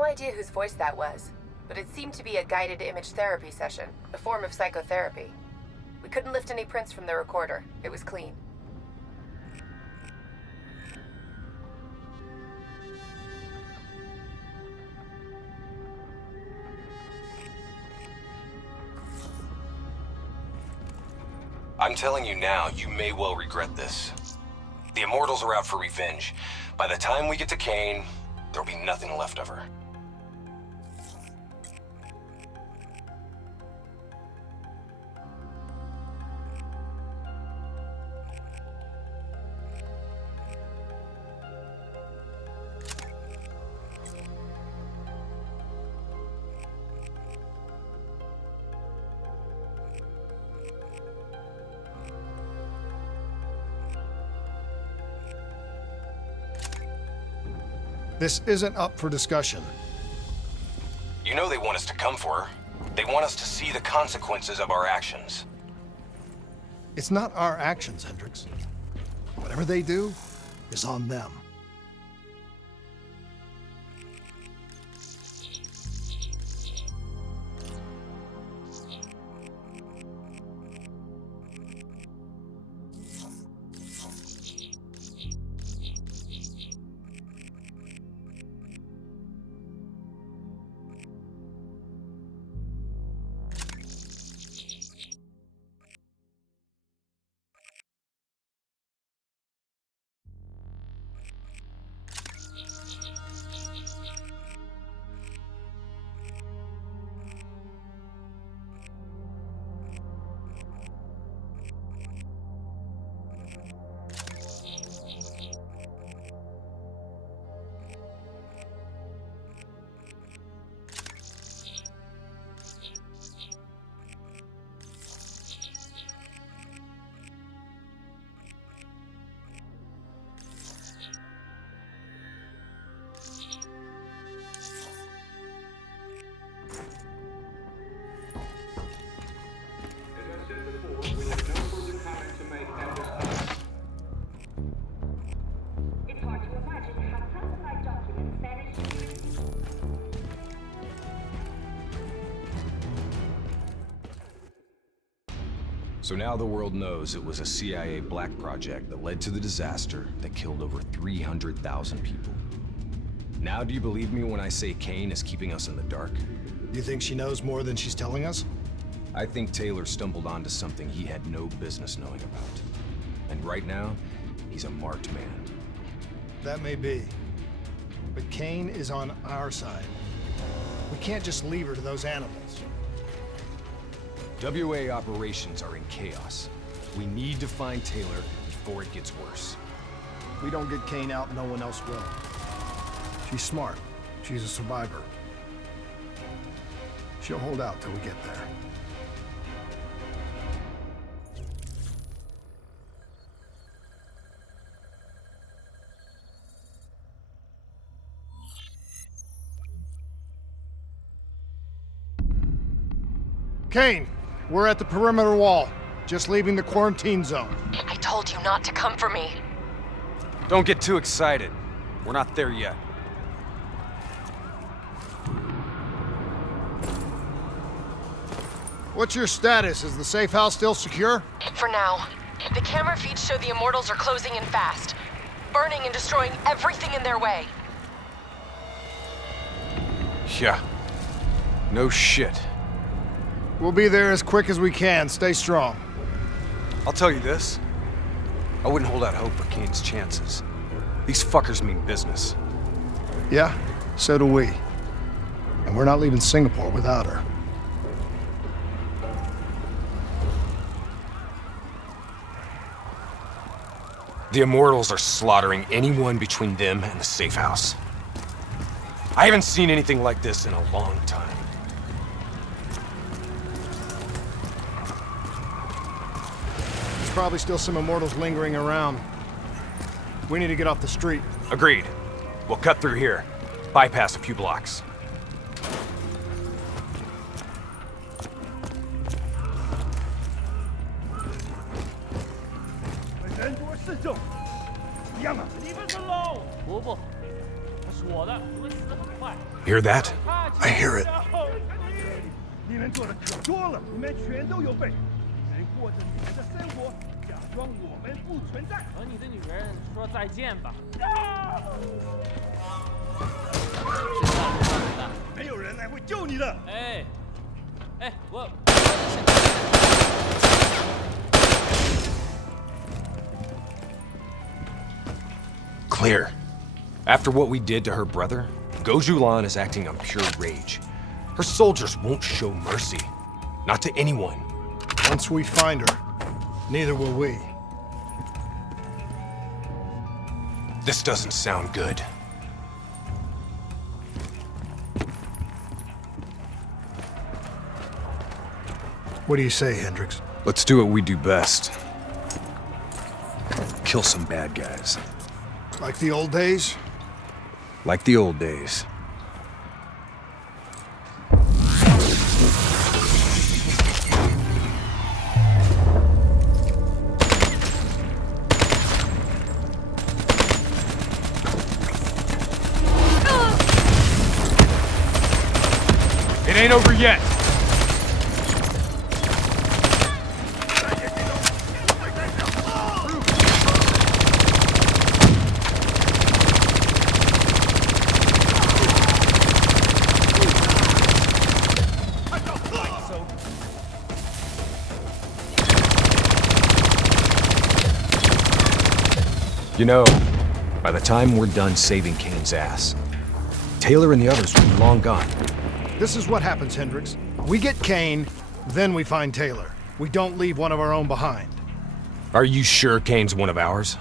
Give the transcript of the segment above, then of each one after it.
no idea whose voice that was, but it seemed to be a guided image therapy session, a form of psychotherapy. We couldn't lift any prints from the recorder. It was clean. I'm telling you now, you may well regret this. The Immortals are out for revenge. By the time we get to Kane, there'll be nothing left of her. This isn't up for discussion. You know they want us to come for her. They want us to see the consequences of our actions. It's not our actions, Hendricks. Whatever they do is on them. So now the world knows it was a CIA black project that led to the disaster that killed over 300,000 people. Now do you believe me when I say Kane is keeping us in the dark? Do you think she knows more than she's telling us? I think Taylor stumbled onto something he had no business knowing about. And right now, he's a marked man. That may be. But Kane is on our side. We can't just leave her to those animals. WA operations are in chaos. We need to find Taylor before it gets worse. If we don't get Kane out, no one else will. She's smart. She's a survivor. She'll hold out till we get there. Kane, we're at the perimeter wall, just leaving the quarantine zone. I told you not to come for me. Don't get too excited. We're not there yet. What's your status? Is the safe house still secure? For now. The camera feeds show the Immortals are closing in fast, burning and destroying everything in their way. Yeah. No shit. We'll be there as quick as we can. Stay strong. I'll tell you this. I wouldn't hold out hope for Kane's chances. These fuckers mean business. Yeah, so do we. And we're not leaving Singapore without her. The Immortals are slaughtering anyone between them and the safe house. I haven't seen anything like this in a long time. There's probably still some Immortals lingering around. We need to get off the street. Agreed. We'll cut through here. Bypass a few blocks. Hear that? I hear it. 你们做的可多了，你们全都有备，只过着你们的生活，假装我们不存在。和你的女人说再见吧。没有人来会救你的。哎，哎，我。 Clear. After what we did to her brother, Gojulan is acting on pure rage. Her soldiers won't show mercy. Not to anyone. Once we find her, neither will we. This doesn't sound good. What do you say, Hendricks? Let's do what we do best. Kill some bad guys. Like the old days? Like the old days. It ain't over yet. You know, by the time we're done saving Kane's ass, Taylor and the others will be long gone. This is what happens, Hendricks. We get Kane, then we find Taylor. We don't leave one of our own behind. Are you sure Kane's one of ours?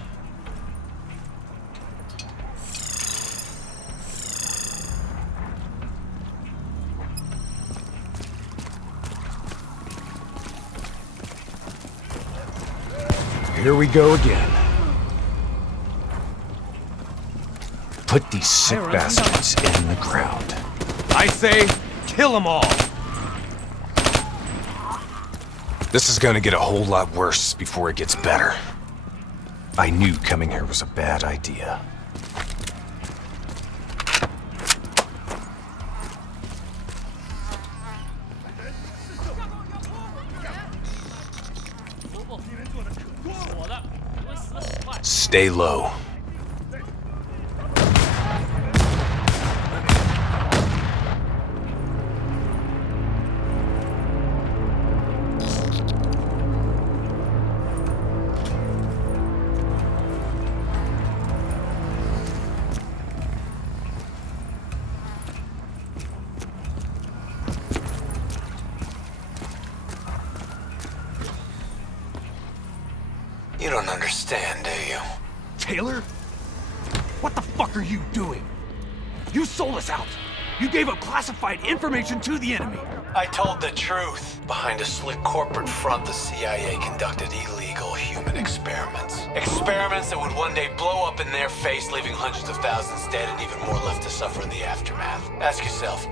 Here we go again. Put these sick bastards in the ground. I say, kill them all! This is gonna get a whole lot worse before it gets better. I knew coming here was a bad idea. Stay low. You don't understand, do you? Taylor? What the fuck are you doing? You sold us out. You gave up classified information to the enemy. I told the truth. Behind a slick corporate front, the CIA conducted illegal human experiments. Experiments that would one day blow up in their face, leaving hundreds of thousands dead and even more left to suffer in the aftermath. Ask yourself,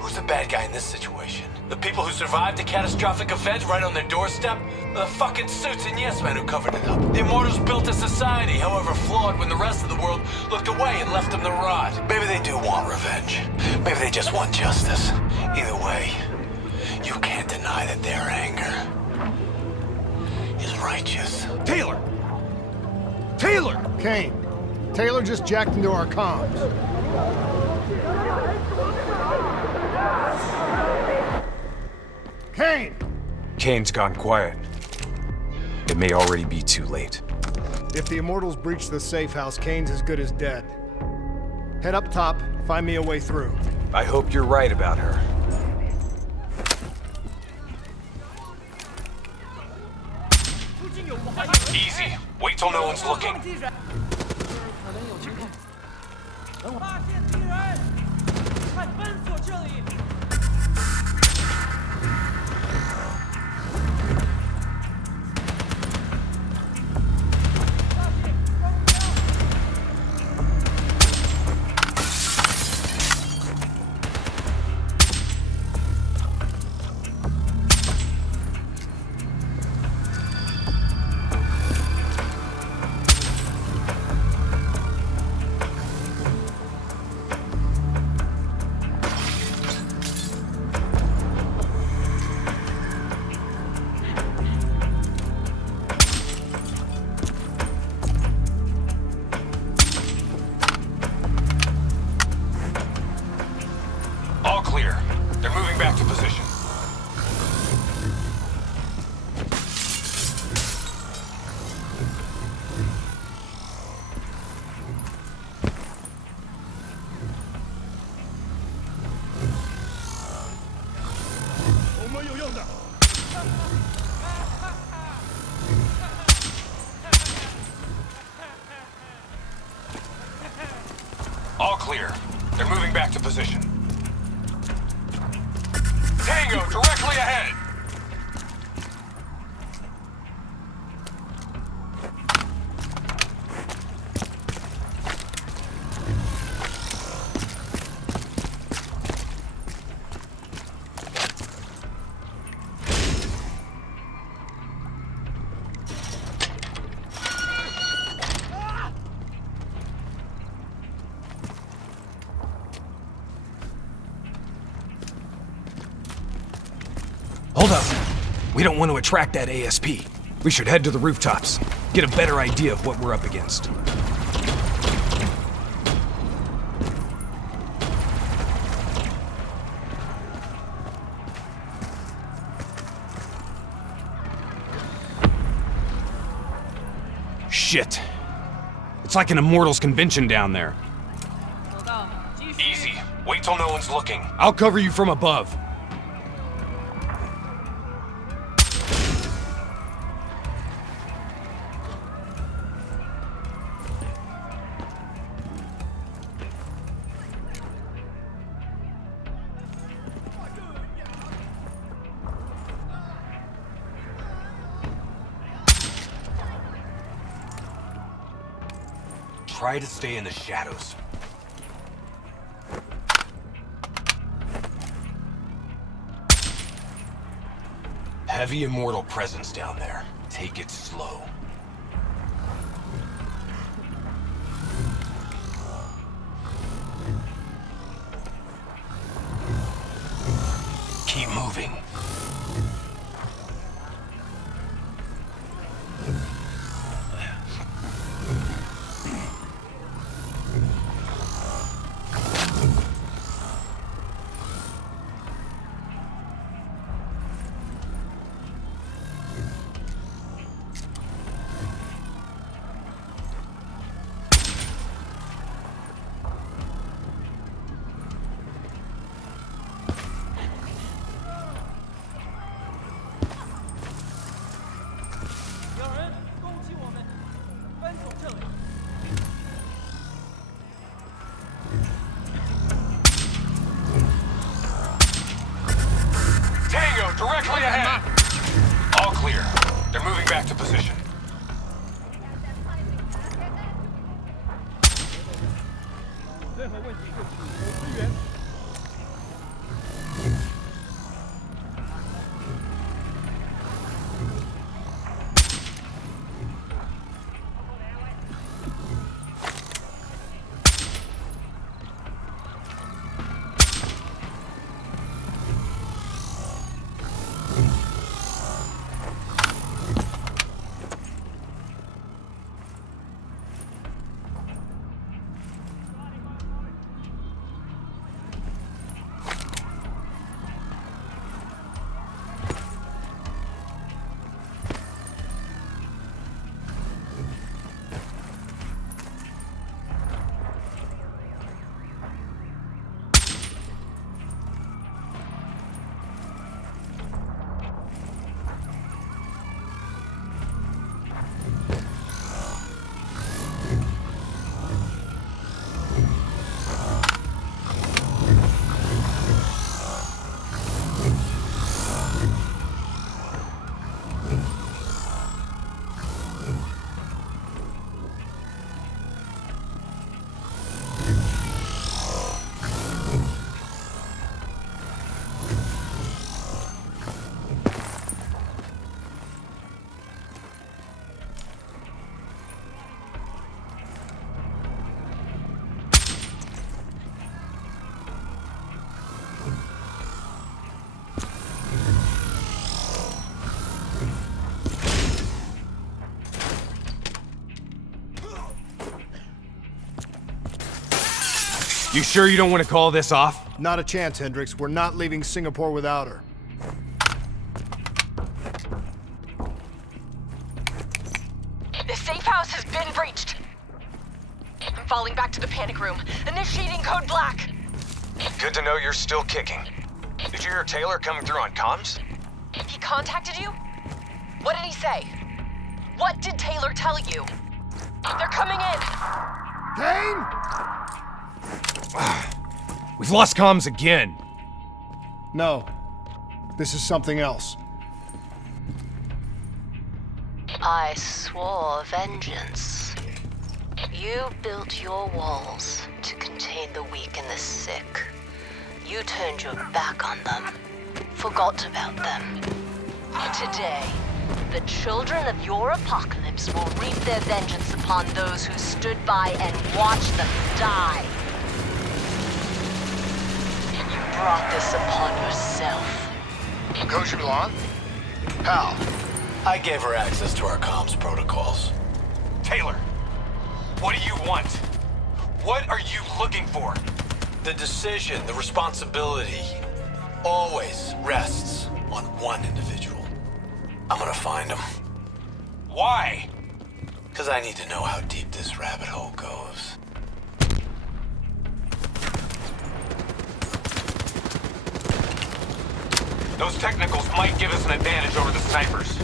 who's the bad guy in this situation? The people who survived a catastrophic event right on their doorstep? Or the fucking suits and yes men who covered it up? The Immortals built a society, however flawed, when the rest of the world looked away and left them to rot. Maybe they do want revenge. Maybe they just want justice. Either way, you can't deny that their anger is righteous. Taylor! Taylor! Kane, Taylor just jacked into our comms. Kane! Kane's gone quiet. It may already be too late. If the Immortals breach the safe house, Kane's as good as dead. Head up top, find me a way through. I hope you're right about her. Easy. Wait till no one's looking. 可能有情况。等我。发现敌人，快封锁这里！有用的。 All clear. They're moving back to position. Tango, directly ahead! Hold up. We don't want to attract that ASP. We should head to the rooftops. Get a better idea of what we're up against. Shit. It's like an Immortals convention down there. Easy. Wait till no one's looking. I'll cover you from above. Try to stay in the shadows. Heavy Immortal presence down there. Take it slow. Keep moving. Directly ahead! All clear. They're moving back to position. You sure you don't want to call this off? Not a chance, Hendricks. We're not leaving Singapore without her. The safe house has been breached. I'm falling back to the panic room. Initiating code black. Good to know you're still kicking. Did you hear Taylor coming through on comms? contacted you? What did he say? What did Taylor tell you? They're coming in! Kane? We've lost comms again. No. This is something else. I swore vengeance. You built your walls to contain the weak and the sick. You turned your back on them, forgot about them. Today, the children of your apocalypse will reap their vengeance upon those who stood by and watched them die. You brought this upon yourself. Goju Lan? How? I gave her access to our comms protocols. Taylor, what do you want? What are you looking for? The decision, the responsibility, always rests on one individual. I'm gonna find him. Why? Because I need to know how deep this rabbit hole goes. Those technicals might give us an advantage over the snipers.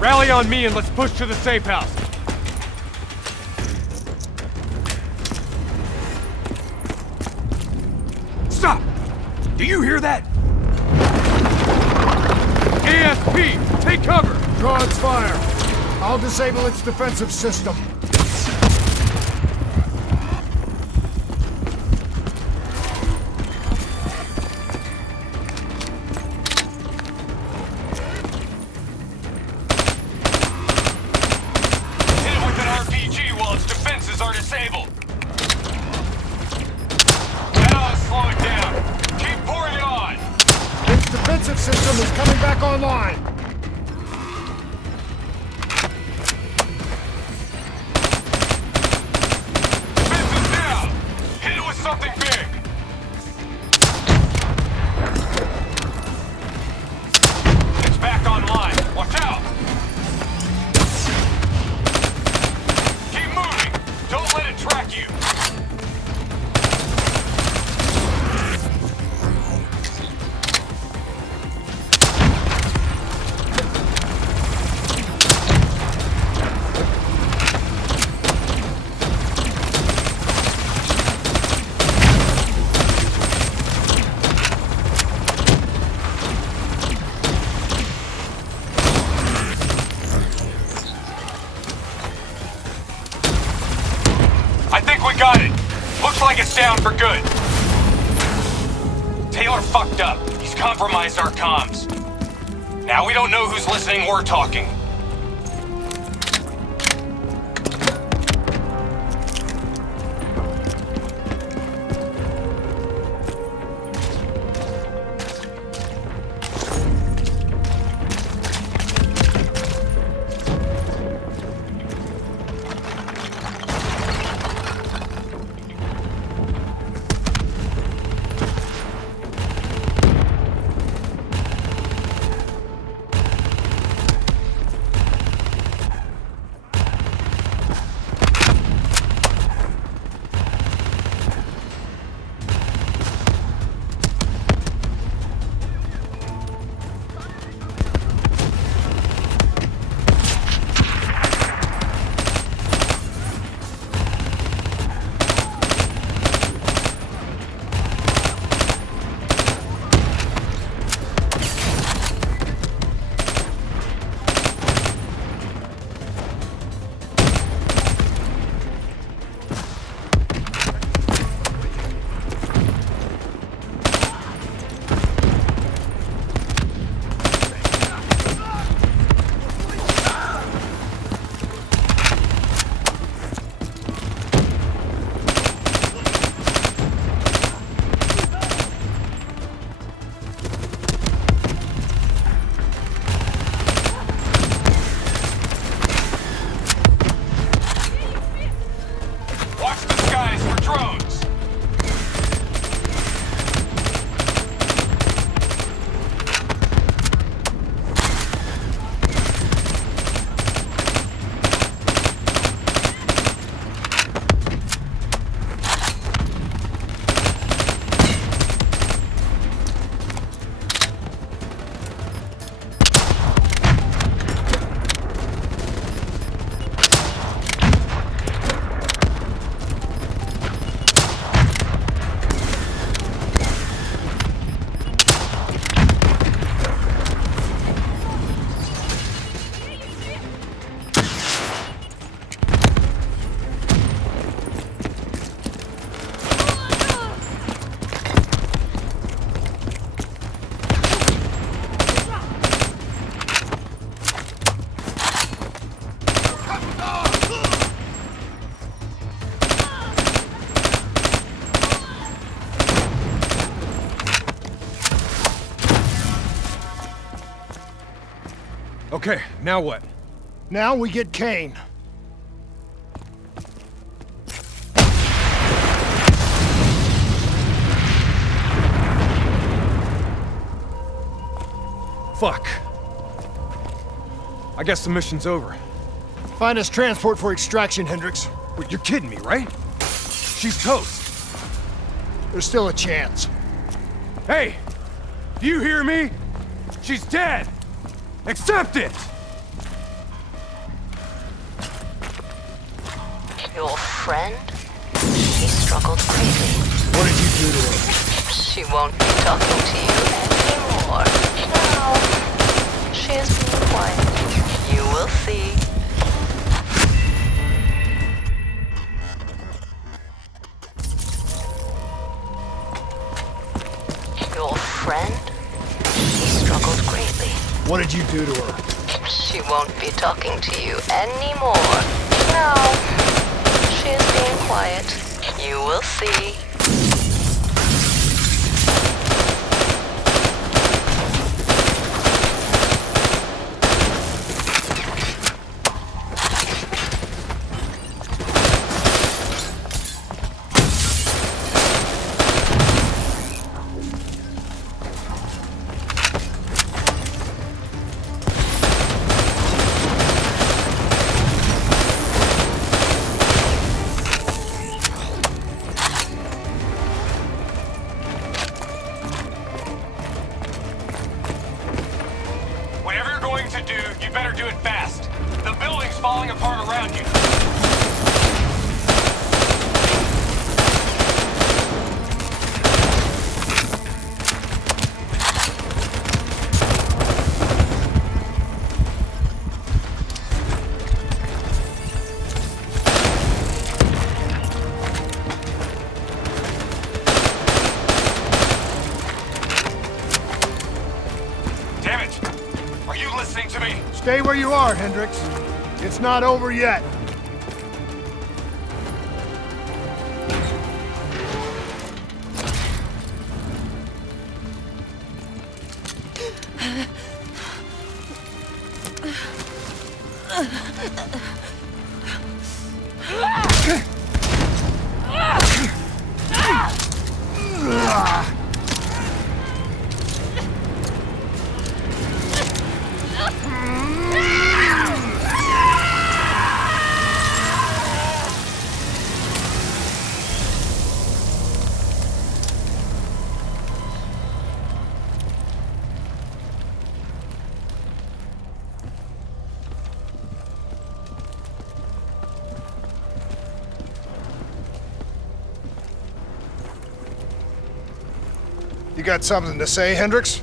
Rally on me and let's push to the safe house. Stop! Do you hear that? ASP, take cover! Draw its fire. I'll disable its defensive system. System is coming back online. Defense is down. Hit it with something big. It's back online. Watch out. Keep moving. Don't let it track you. We got it. Looks like it's down for good. Taylor fucked up. He's compromised our comms. Now we don't know who's listening or talking. drones! Okay, now what? Now we get Kane. Fuck. I guess the mission's over. Find us transport for extraction, Hendricks. Wait, you're kidding me, right? She's toast. There's still a chance. Hey! Do you hear me? She's dead! Accept it! Your friend? She struggled greatly. What did you do to her? She won't be talking to you anymore. Now, she is being quiet. You will see. Your friend? She struggled greatly. What did you do to her? She won't be talking to you anymore. Now, she is being quiet. You will see. Whatever you're going to do, you better do it fast. The building's falling apart around you. Damn it! Are you listening to me? Stay where you are, Hendricks. It's not over yet. You got something to say, Hendricks?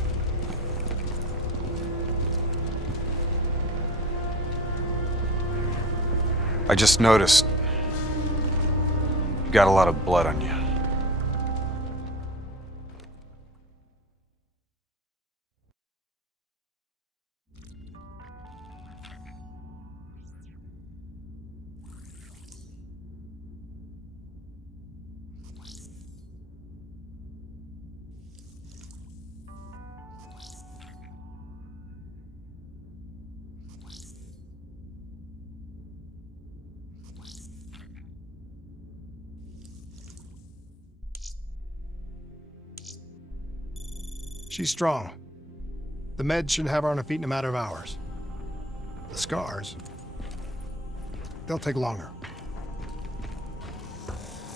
I just noticed you got a lot of blood on you. She's strong. The meds should have her on her feet in a matter of hours. The scars, they'll take longer.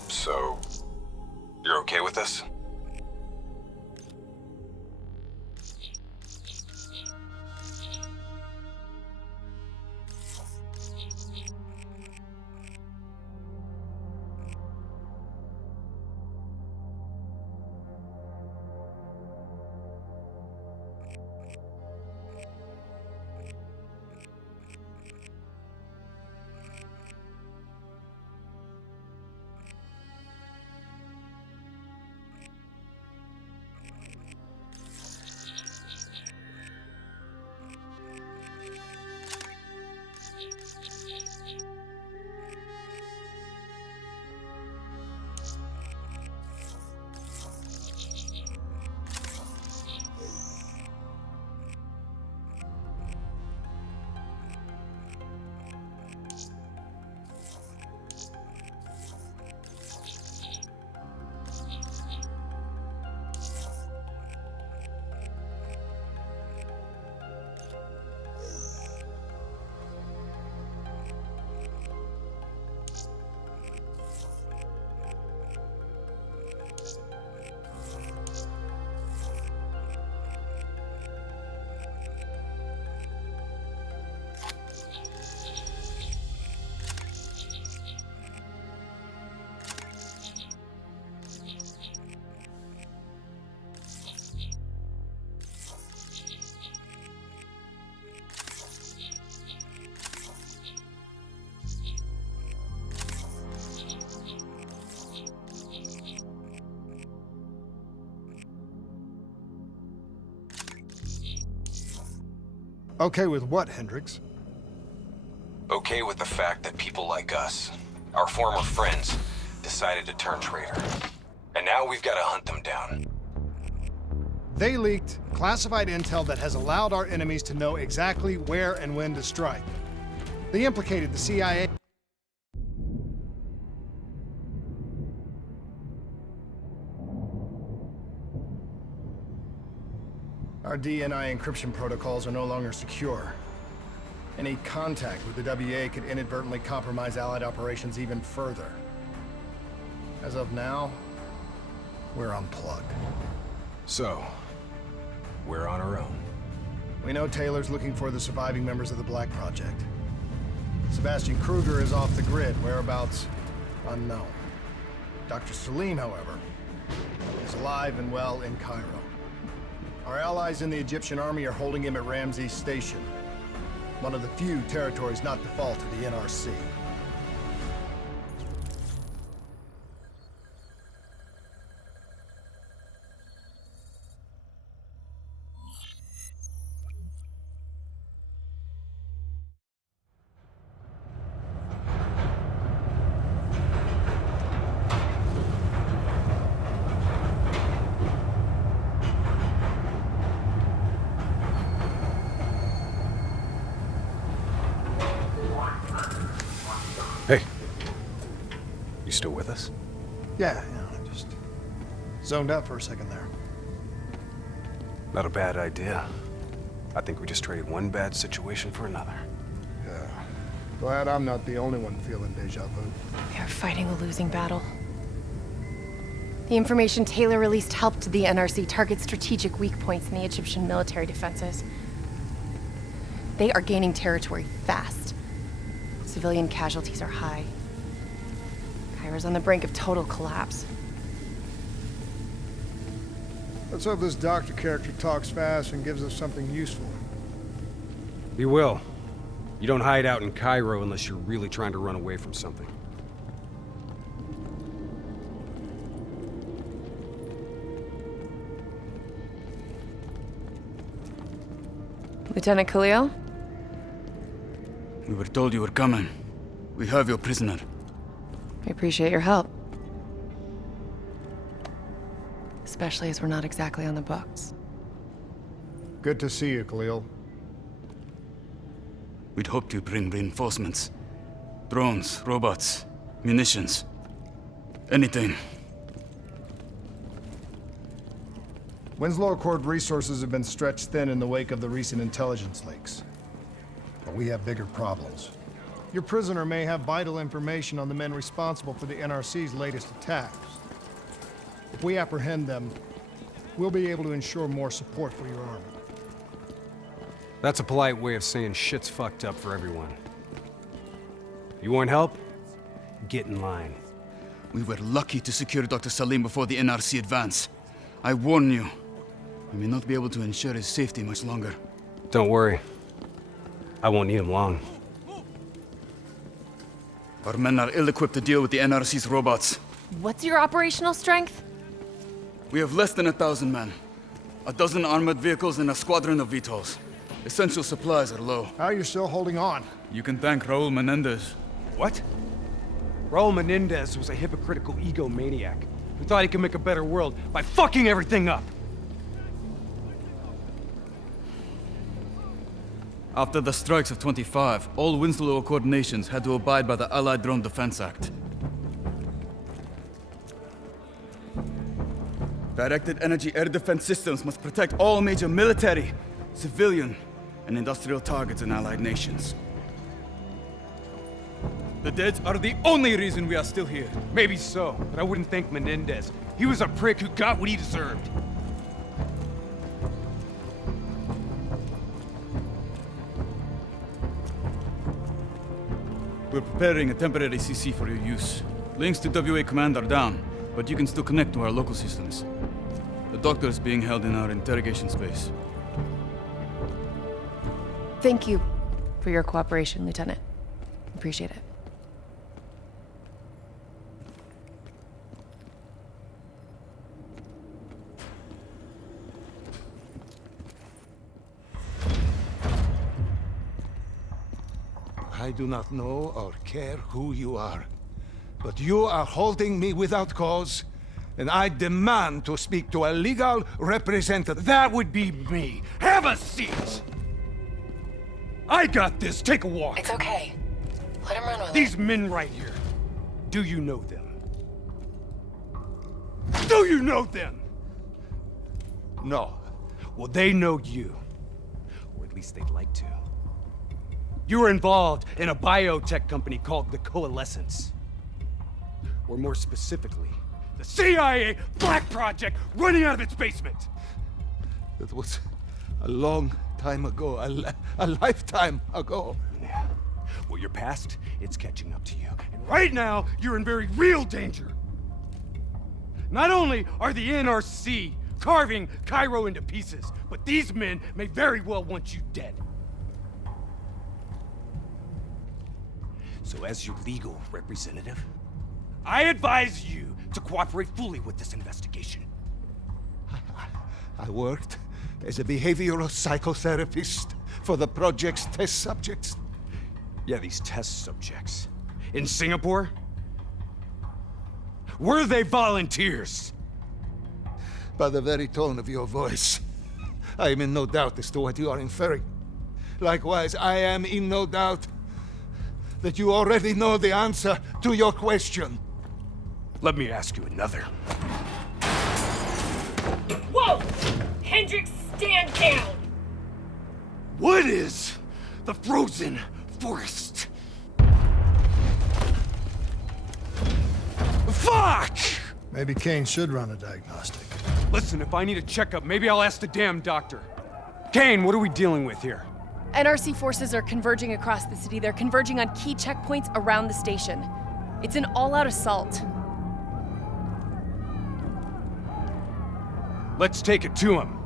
So, you're okay with this? Okay with what, Hendricks? Okay with the fact that people like us, our former friends, decided to turn traitor. And now we've got to hunt them down. They leaked classified intel that has allowed our enemies to know exactly where and when to strike. They implicated the CIA. Our DNI encryption protocols are no longer secure. Any contact with the WA could inadvertently compromise Allied operations even further. As of now, we're unplugged. So, we're on our own. We know Taylor's looking for the surviving members of the Black Project. Sebastian Kruger is off the grid, whereabouts unknown. Dr. Salim, however, is alive and well in Cairo. Our allies in the Egyptian army are holding him at Ramses Station, one of the few territories not default to the NRC. Hey. You still with us? Yeah, I just zoned out for a second there. Not a bad idea. I think we just traded one bad situation for another. Yeah. Glad I'm not the only one feeling deja vu. We are fighting a losing battle. The information Taylor released helped the NRC target strategic weak points in the Egyptian military defenses. They are gaining territory fast. Civilian casualties are high. Cairo's on the brink of total collapse. Let's hope this doctor character talks fast and gives us something useful. He will. You don't hide out in Cairo unless you're really trying to run away from something. Lieutenant Khalil? We were told you were coming. We have your prisoner. We appreciate your help. Especially as we're not exactly on the books. Good to see you, Khalil. We'd hoped to bring reinforcements. Drones, robots, munitions. Anything. Winslow Accord resources have been stretched thin in the wake of the recent intelligence leaks. But we have bigger problems. Your prisoner may have vital information on the men responsible for the NRC's latest attacks. If we apprehend them, we'll be able to ensure more support for your army. That's a polite way of saying shit's fucked up for everyone. You want help? Get in line. We were lucky to secure Dr. Salim before the NRC advance. I warn you, we may not be able to ensure his safety much longer. Don't worry. I won't need him long. Our men are ill-equipped to deal with the NRC's robots. What's your operational strength? We have less than 1,000 men. 12 armored vehicles and a squadron of VTOLs. Essential supplies are low. How are you still holding on? You can thank Raul Menendez. What? Raul Menendez was a hypocritical egomaniac who thought he could make a better world by fucking everything up. After the strikes of 25, all Winslow Accord nations had to abide by the Allied Drone Defense Act. Directed energy air defense systems must protect all major military, civilian, and industrial targets in allied nations. The dead are the only reason we are still here. Maybe so, but I wouldn't thank Menendez. He was a prick who got what he deserved. We're preparing a temporary CC for your use. Links to WA Command are down, but you can still connect to our local systems. The doctor is being held in our interrogation space. Thank you for your cooperation, Lieutenant. Appreciate it. I do not know or care who you are, but you are holding me without cause, and I demand to speak to a legal representative. That would be me. Have a seat! I got this. Take a walk. It's okay. Let him run with These men right here. Do you know them? Do you know them? No. Well, they know you. Or at least they'd like to. You were involved in a biotech company called the Coalescence. Or more specifically, the CIA Black Project running out of its basement. That was a long time ago, a lifetime ago. Yeah. Well, your past, it's catching up to you. And right now, you're in very real danger. Not only are the NRC carving Cairo into pieces, but these men may very well want you dead. So as your legal representative, I advise you to cooperate fully with this investigation. I worked as a behavioral psychotherapist for the project's test subjects. Yeah, these test subjects. In Singapore? Were they volunteers? By the very tone of your voice, I am in no doubt as to what you are inferring. Likewise, I am in no doubt that you already know the answer to your question. Let me ask you another. Whoa! Hendricks, stand down! What is the frozen forest? Fuck! Maybe Kane should run a diagnostic. Listen, if I need a checkup, maybe I'll ask the damn doctor. Kane, what are we dealing with here? NRC forces are converging across the city. They're converging on key checkpoints around the station. It's an all-out assault. Let's take it to him.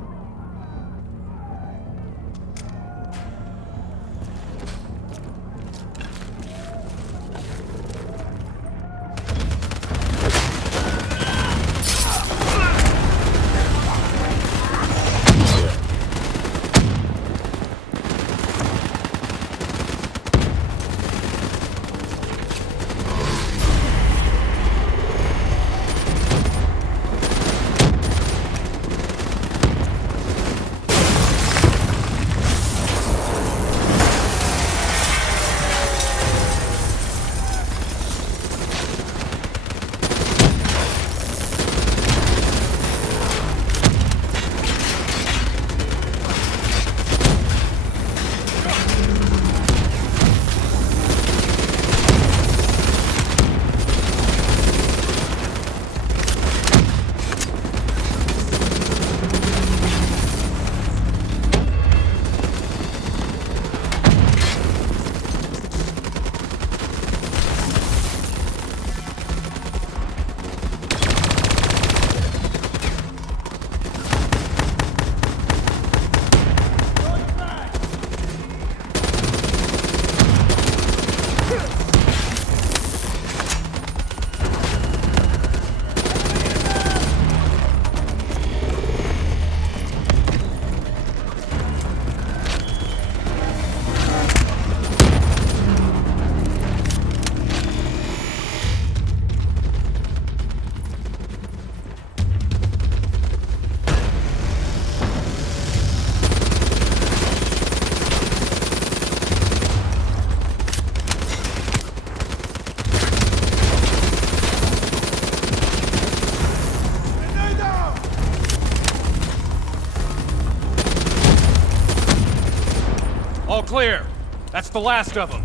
clear. That's the last of them.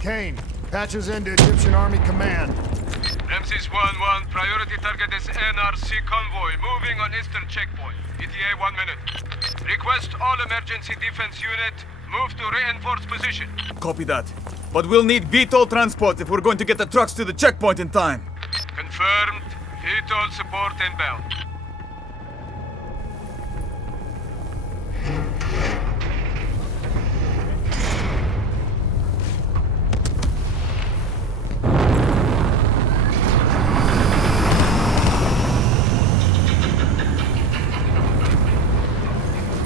Kane, patches into Egyptian Army Command. Ramses 1-1, priority target is NRC convoy, moving on eastern checkpoint. ETA 1 minute. Request all emergency defense unit, move to reinforced position. Copy that. But we'll need VTOL transport if we're going to get the trucks to the checkpoint in time. Confirmed. VTOL support inbound.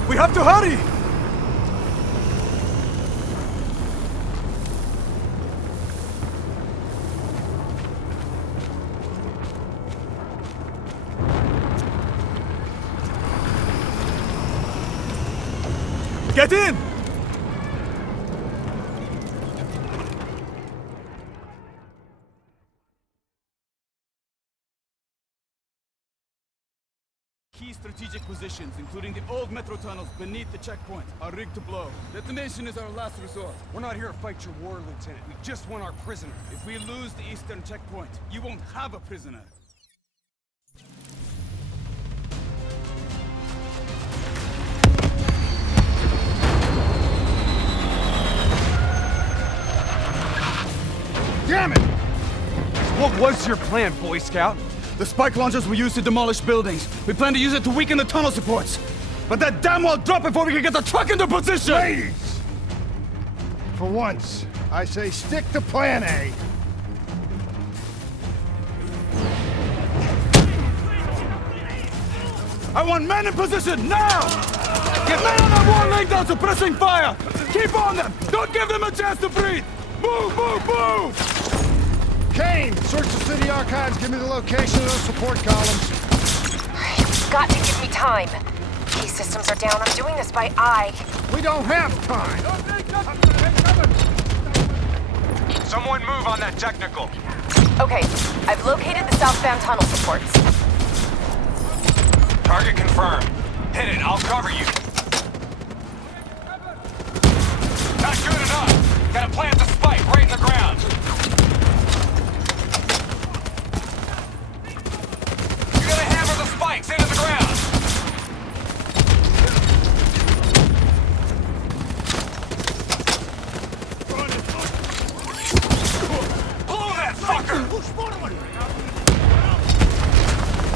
We have to hurry! Get in! Key strategic positions, including the old metro tunnels beneath the checkpoint, are rigged to blow. Detonation is our last resort. We're not here to fight your war, Lieutenant. We just want our prisoner. If we lose the eastern checkpoint, you won't have a prisoner. Damn it! What was your plan, Boy Scout? The spike launchers were used to demolish buildings. We plan to use it to weaken the tunnel supports. But that damn well dropped before we can get the truck into position! Ladies! For once, I say stick to Plan A. I want men in position, now! Get men on that wall laying down suppressing fire! Keep on them! Don't give them a chance to breathe! Move, move, move! Kane, search the city archives. Give me the location of those support columns. You've got to give me time. Key systems are down. I'm doing this by eye. We don't have time. Someone move on that technical. Okay, I've located the southbound tunnel supports. Target confirmed. Hit it, I'll cover you. Not good enough. Gotta plant the spike right in the ground. You gotta hammer the spikes into the ground. Blow that fucker!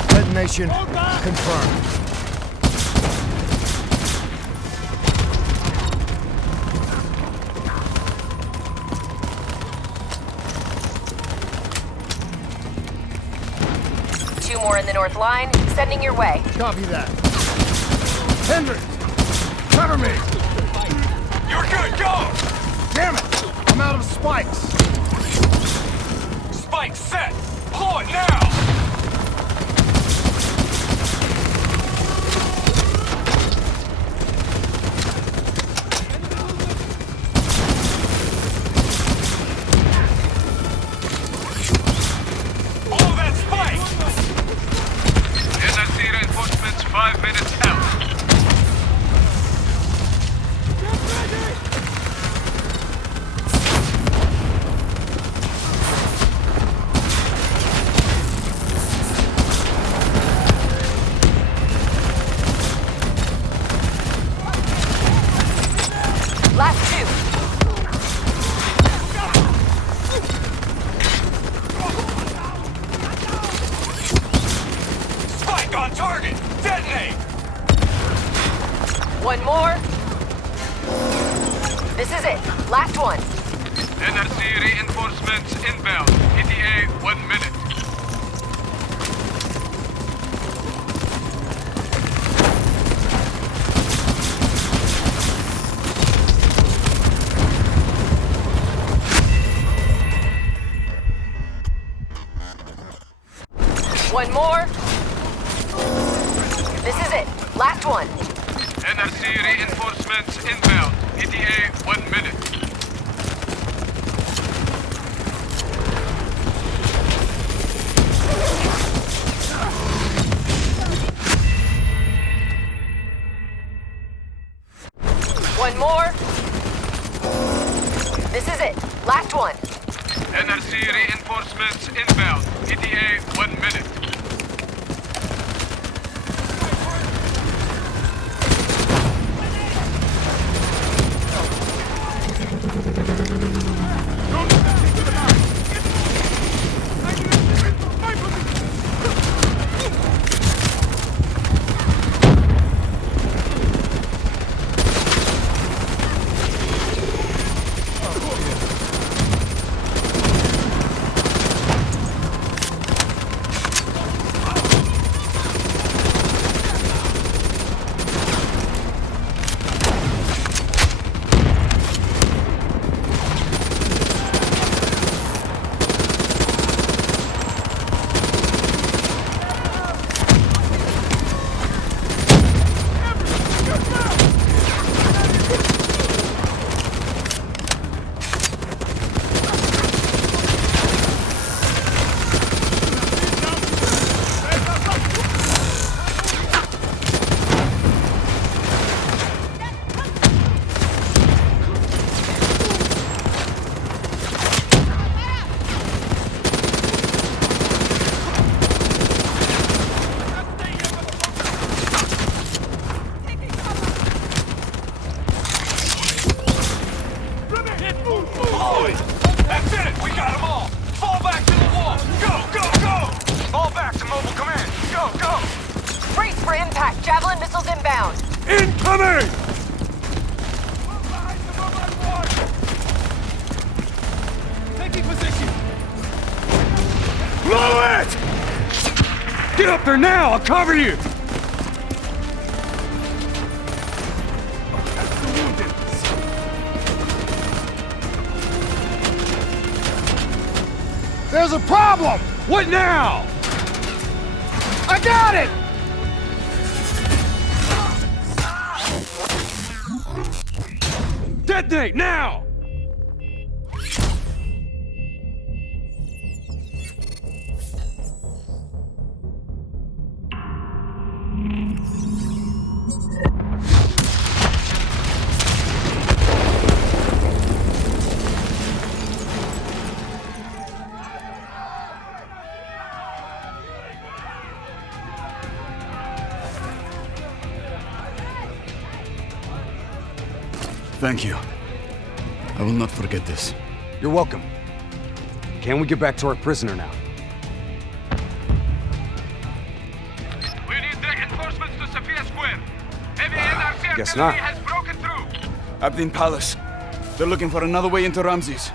Detonation confirmed. Two more in the north line, sending your way. Copy that. Hendricks, cover me! You're good, go! Damn it! I'm out of spikes. Spike set! Blow it now! Blow that spike! NRC reinforcements 5 minutes out. Last two. Spike on target! Detonate! One more. This is it. Last one. NRC reinforcements inbound. ETA 1 minute. One more. This is it. Last one. NRC reinforcements inbound. ETA 1 minute. One more. one? NRC reinforcements inbound. ETA 1 minute. That's it! We got them all! Fall back to the wall! Go, go, go! Fall back to mobile command! Go, go! Brace for impact. Javelin missiles inbound. Incoming! Taking position. Blow it! Get up there now! I'll cover you! There's a problem! What now? I got it! Detonate now! Thank you. I will not forget this. You're welcome. Can we get back to our prisoner now? We need reinforcements to Sophia Square. Heavy NRC Guess artillery not. has broken through. Abdin Palace. They're looking for another way into Ramses.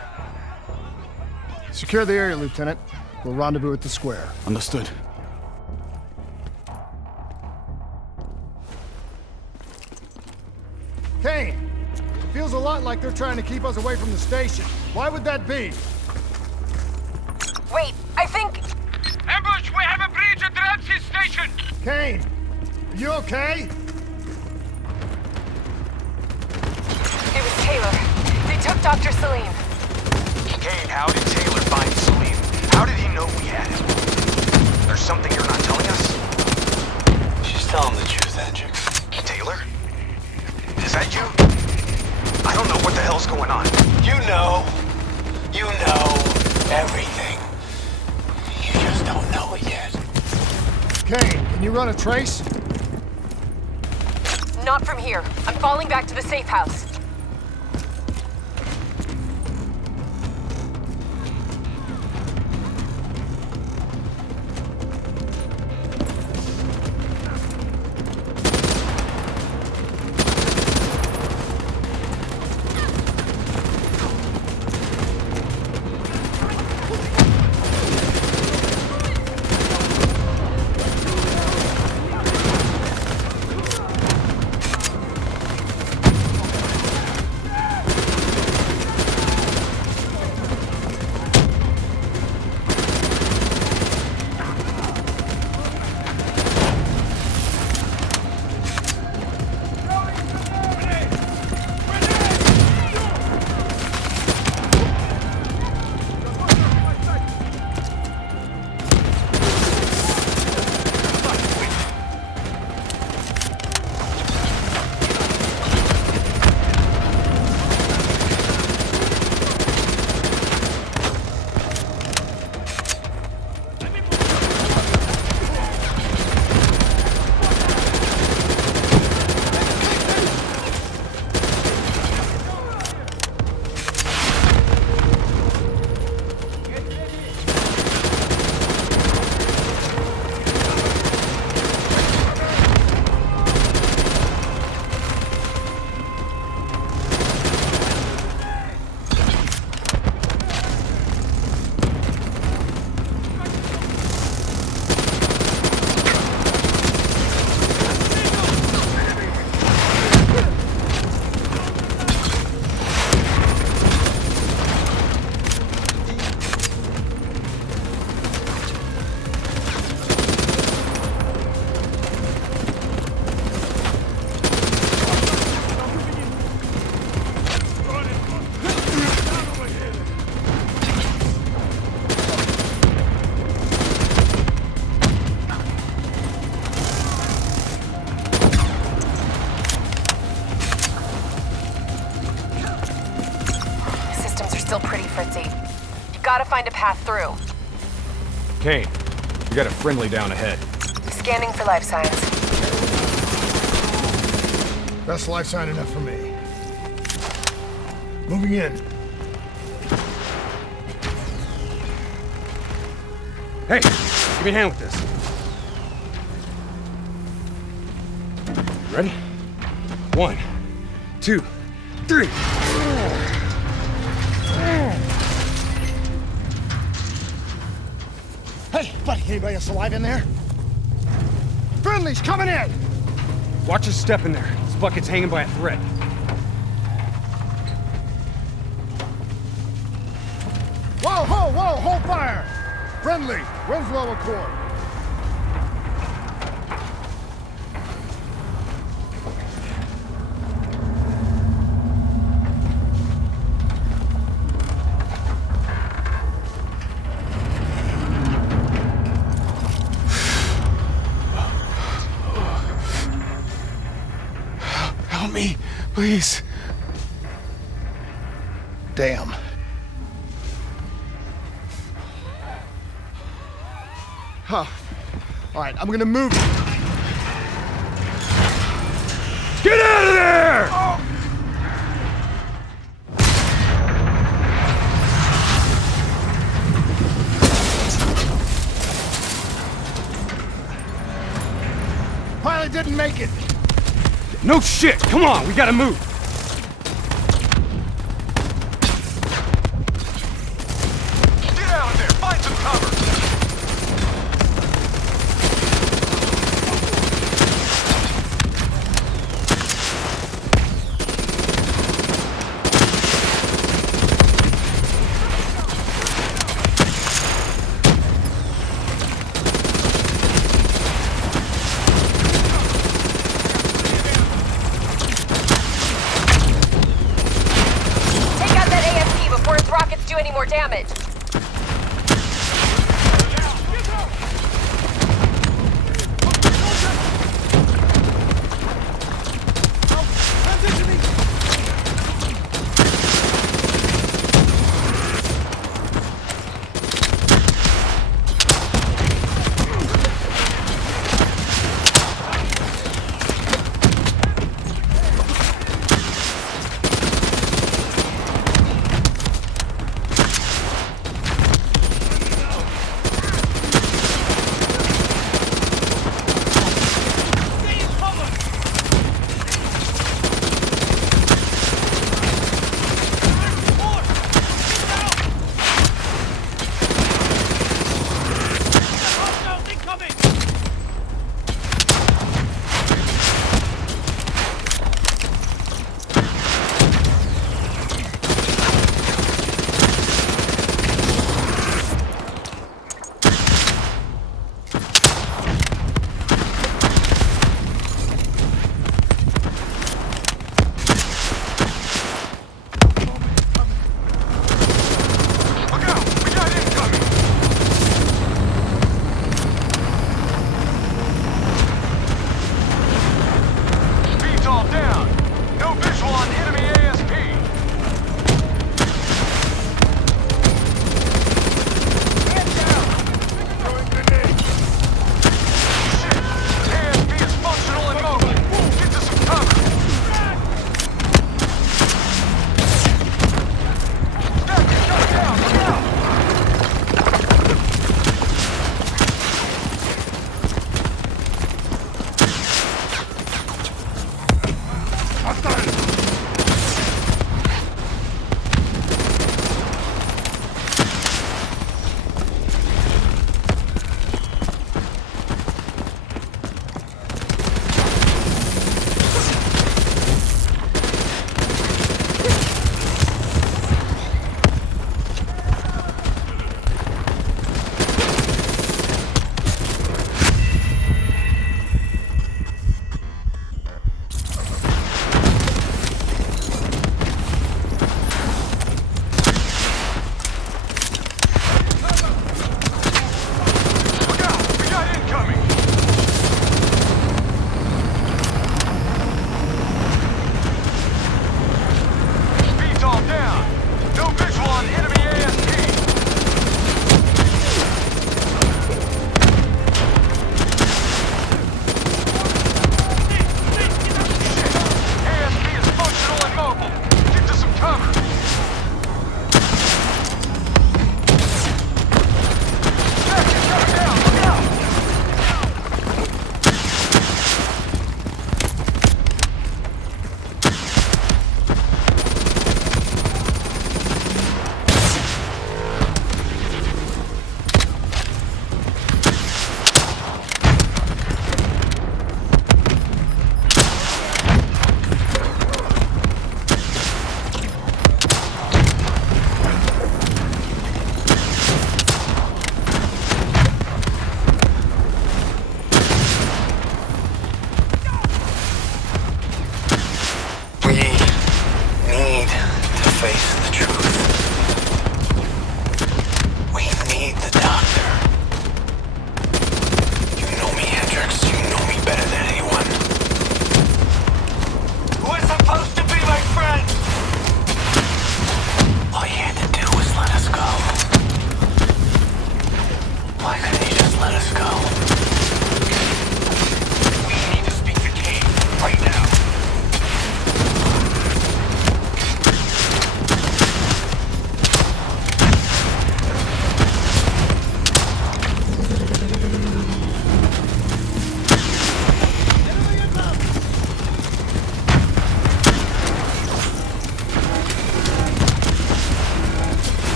Secure the area, Lieutenant. We'll rendezvous at the square. Understood. Kane! It feels a lot like they're trying to keep us away from the station. Why would that be? Wait, I think... Ambush! We have a breach at Ramses Station! Kane! Are you okay? It was Taylor. They took Dr. Salim. Kane, how did Taylor find Salim? How did he know we had him? There's something you're not telling us? She's telling the truth, Hendricks. Taylor? Is that you? I don't know what the hell's going on. You know everything. You just don't know it yet. Kane, can you run a trace? Not from here. I'm falling back to the safe house. emergency. You gotta find a path through. Kane, we got a friendly down ahead. Scanning for life signs. That's life sign enough for me. Moving in. Hey, give me a hand with this. You ready? 1, 2, 3. Hey, buddy, anybody else alive in there? Friendly's coming in! Watch your step in there. This bucket's hanging by a thread. Whoa, hold fire! Friendly, Winslow Accord. Help me, please. Damn. Huh. All right, I'm gonna move. Get out of there! Oh. Pilot didn't make it. No shit! Come on, we gotta move! Get out of there! Find some cover!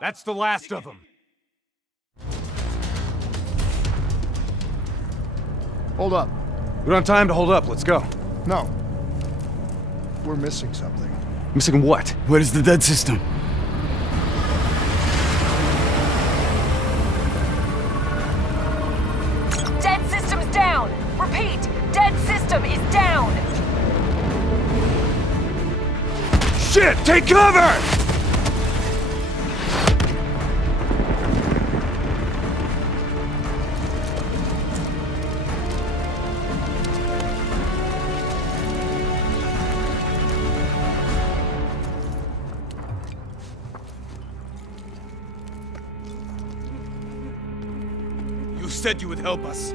That's the last of them. Hold up. We don't have time to hold up. Let's go. No. We're missing something. Missing what? Where is the dead system? Dead system's down! Repeat, dead system is down! Shit! Take cover! You said you would help us.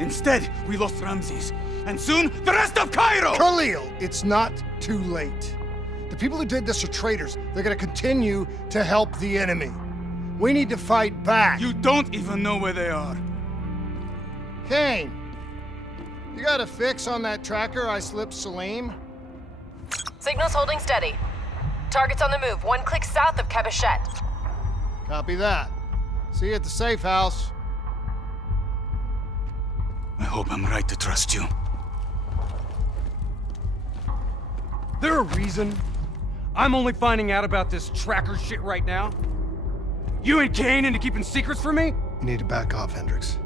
Instead, we lost Ramses. And soon, the rest of Cairo! Khalil, it's not too late. The people who did this are traitors. They're gonna continue to help the enemy. We need to fight back. You don't even know where they are. Kane, you got a fix on that tracker I slipped Salim? Signal's holding steady. Target's on the move, 1 click south of Cabochette. Copy that. See you at the safe house. I hope I'm right to trust you. There a reason I'm only finding out about this tracker shit right now? You and Kane into keeping secrets from me? You need to back off, Hendricks.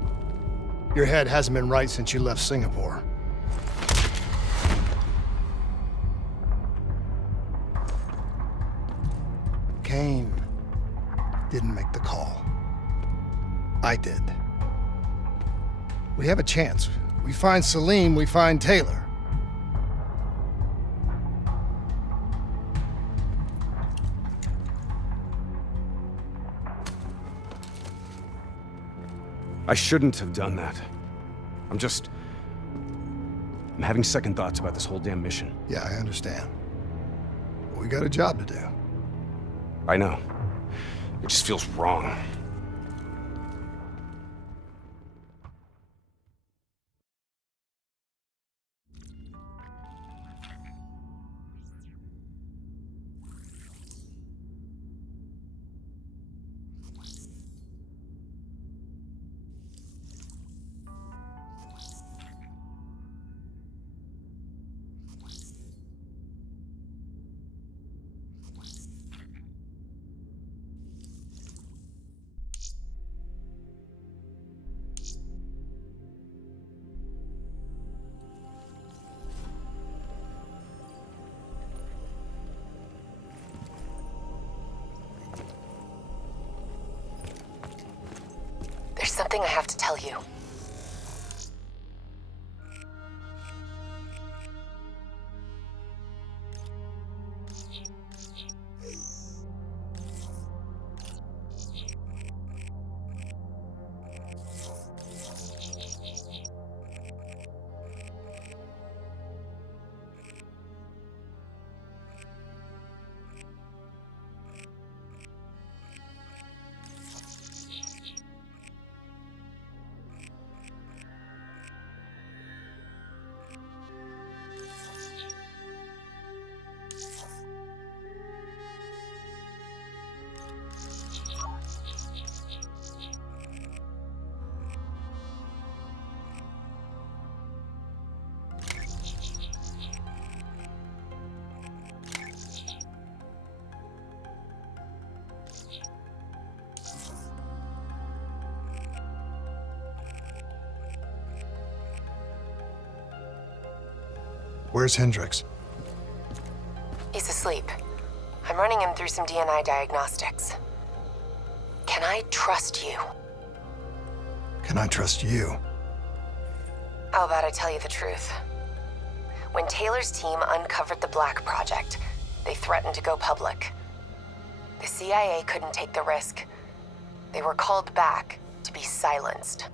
Your head hasn't been right since you left Singapore. Kane didn't make the call. I did. We have a chance. We find Salim, we find Taylor. I shouldn't have done that. I'm having second thoughts about this whole damn mission. Yeah, I understand. But we got a job to do. I know. It just feels wrong. There's something I have to tell you. Where's Hendricks? He's asleep. I'm running him through some DNI diagnostics. Can I trust you? Can I trust you? How about I tell you the truth? When Taylor's team uncovered the Black Project, they threatened to go public. The CIA couldn't take the risk. They were called back to be silenced.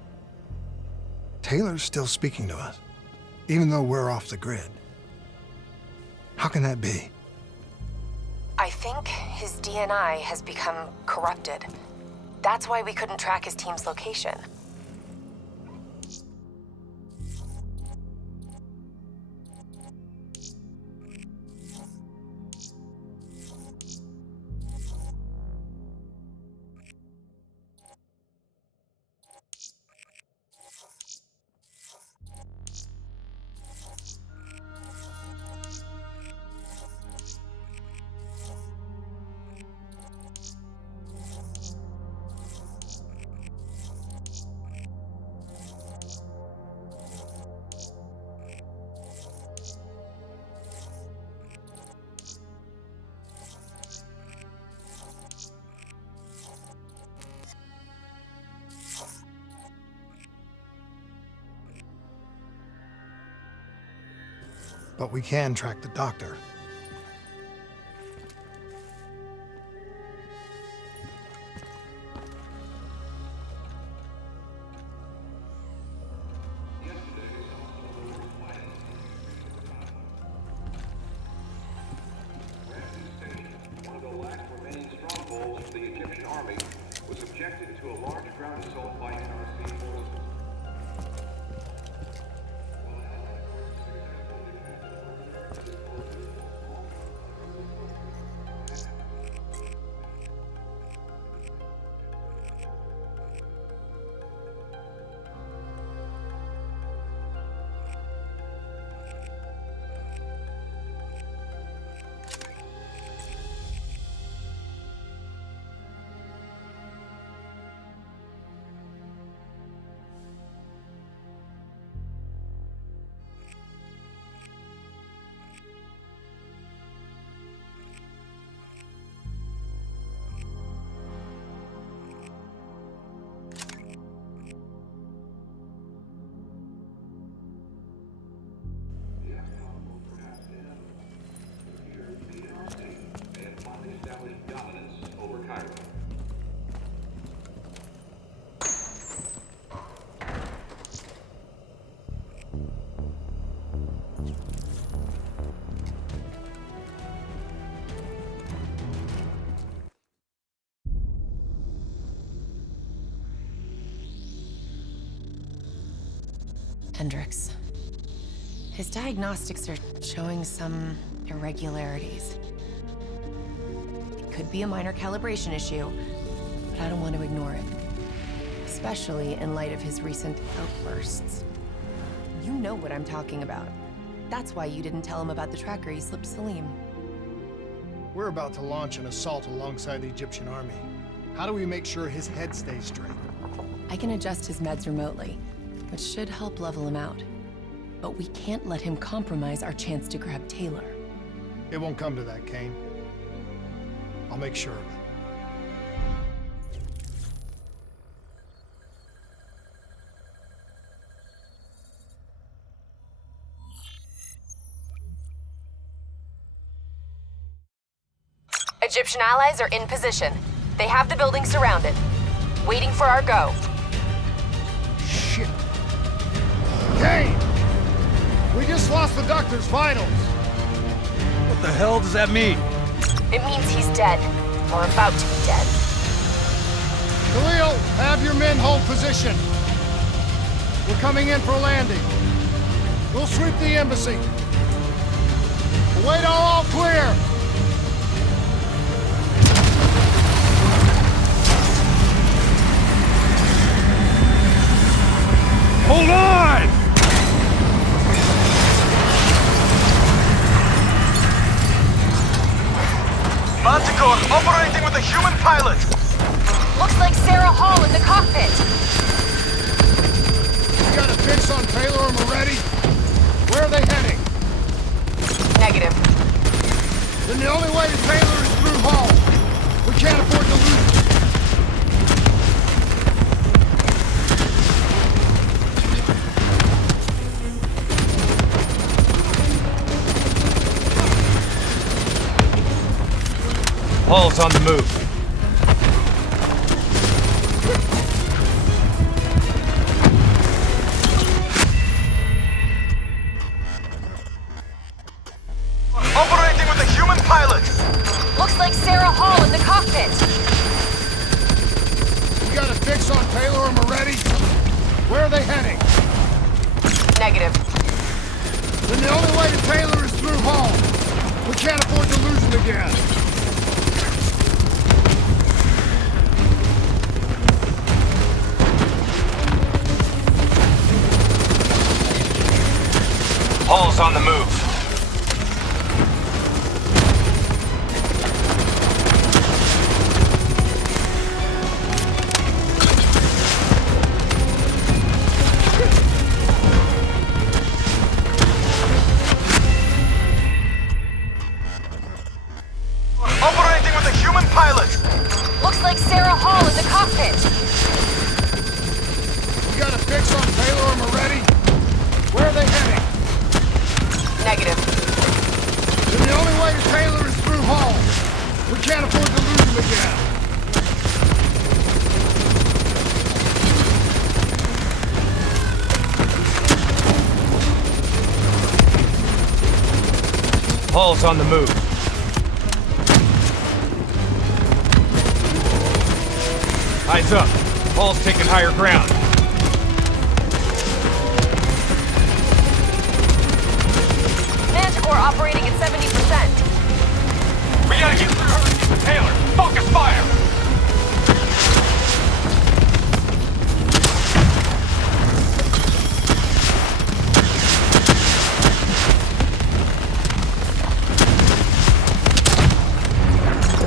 Taylor's still speaking to us, even though we're off the grid. How can that be? I think his DNI has become corrupted. That's why we couldn't track his team's location. But we can track the doctor. One of the last remaining strongholds of the Egyptian army was subjected to a large ground assault by NRC forces. Hendricks. His diagnostics are showing some irregularities. It could be a minor calibration issue, but I don't want to ignore it. Especially in light of his recent outbursts. You know what I'm talking about. That's why you didn't tell him about the tracker he slipped Salim. We're about to launch an assault alongside the Egyptian army. How do we make sure his head stays straight? I can adjust his meds remotely, which should help level him out. But we can't let him compromise our chance to grab Taylor. It won't come to that, Kane. I'll make sure of it. Egyptian allies are in position. They have the building surrounded. Waiting for our go. Shit. Kane! We just lost the doctor's vitals. What the hell does that mean? It means he's dead. Or about to be dead. Khalil, have your men hold position. We're coming in for landing. We'll sweep the embassy. Await all clear. Hold on! Manticore operating with a human pilot! Looks like Sarah Hall in the cockpit! You got a fix on Taylor and Moretti? Where are they heading? Negative. Then the only way to Taylor is through Hall. We can't afford to lose it. Hall's on the move. Operating with a human pilot! Looks like Sarah Hall in the cockpit! You got a fix on Taylor and Moretti? Where are they heading? Negative. Then the only way to Taylor is through Hall. We can't afford to lose him again. Hall's on the move. Operating with a human pilot! Looks like Sarah Hall in the cockpit! You got a fix on Taylor and Moretti? Where are they heading? Negative. Then the only way to Taylor is through Hall. We can't afford to lose him again. Hall's on the move. Eyes up. Hall's taking higher ground. Manticore operating at 70%. We gotta get through her with Taylor. Focus fire!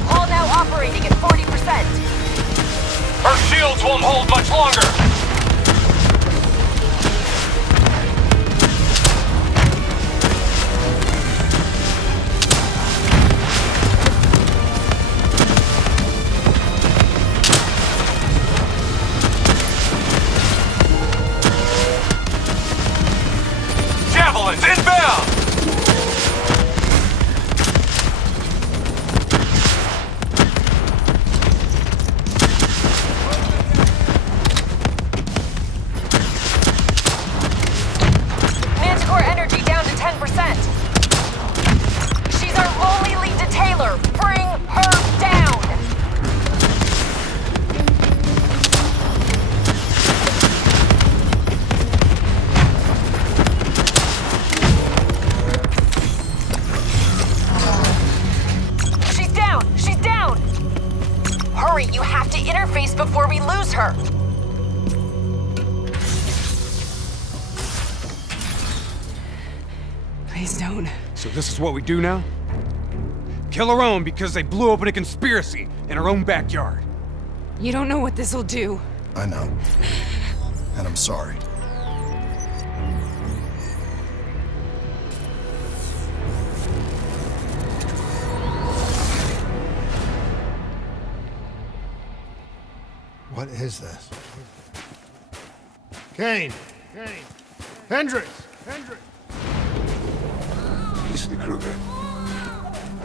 Hall now operating at 40%. Her shields won't hold much longer! Javelins inbound! Manticore energy down to 10%. She's our only lead to Taylor. Bring her down. She's down. She's down. Hurry, you have to interface before we lose her. Please don't. So this is what we do now? Kill our own because they blew open a conspiracy in our own backyard. You don't know what this'll do. I know. And I'm sorry. What is this? Kane! Kane! Hendricks! Hendricks! Mr. Kruger,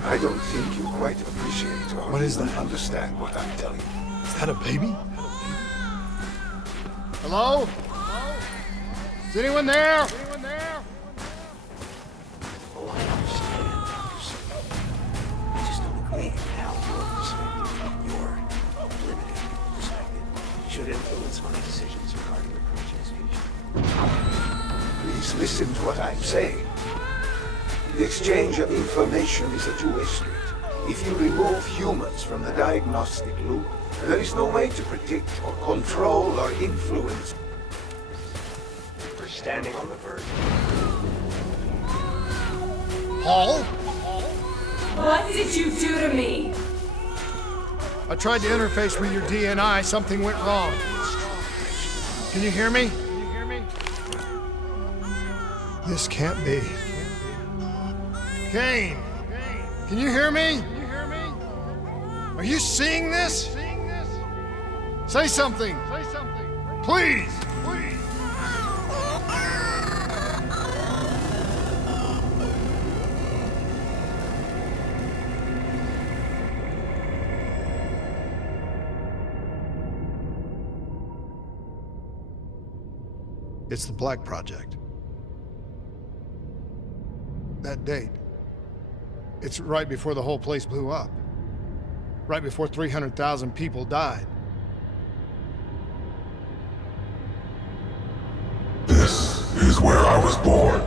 I don't think you quite appreciate or What is even that? understand what I'm telling you. Is that a baby? Hello? Hello? Is anyone there? Anyone there? Oh, I understand. I just don't agree how your perspective, your limited perspective, should influence my decisions regarding the project's future. Please listen to what I'm saying. The exchange of information is a two-way street. If you remove humans from the diagnostic loop, there is no way to predict or control or influence. We're standing on the verge. Hall? What did you do to me? I tried to interface with your DNI. Something went wrong. Can you hear me? Can you hear me? This can't be. Kane! Can you hear me? Can you hear me? Are you seeing this? Say something! Say something! Please! Please! It's the Black Project. That date. It's right before the whole place blew up. Right before 300,000 people died. This is where I was born.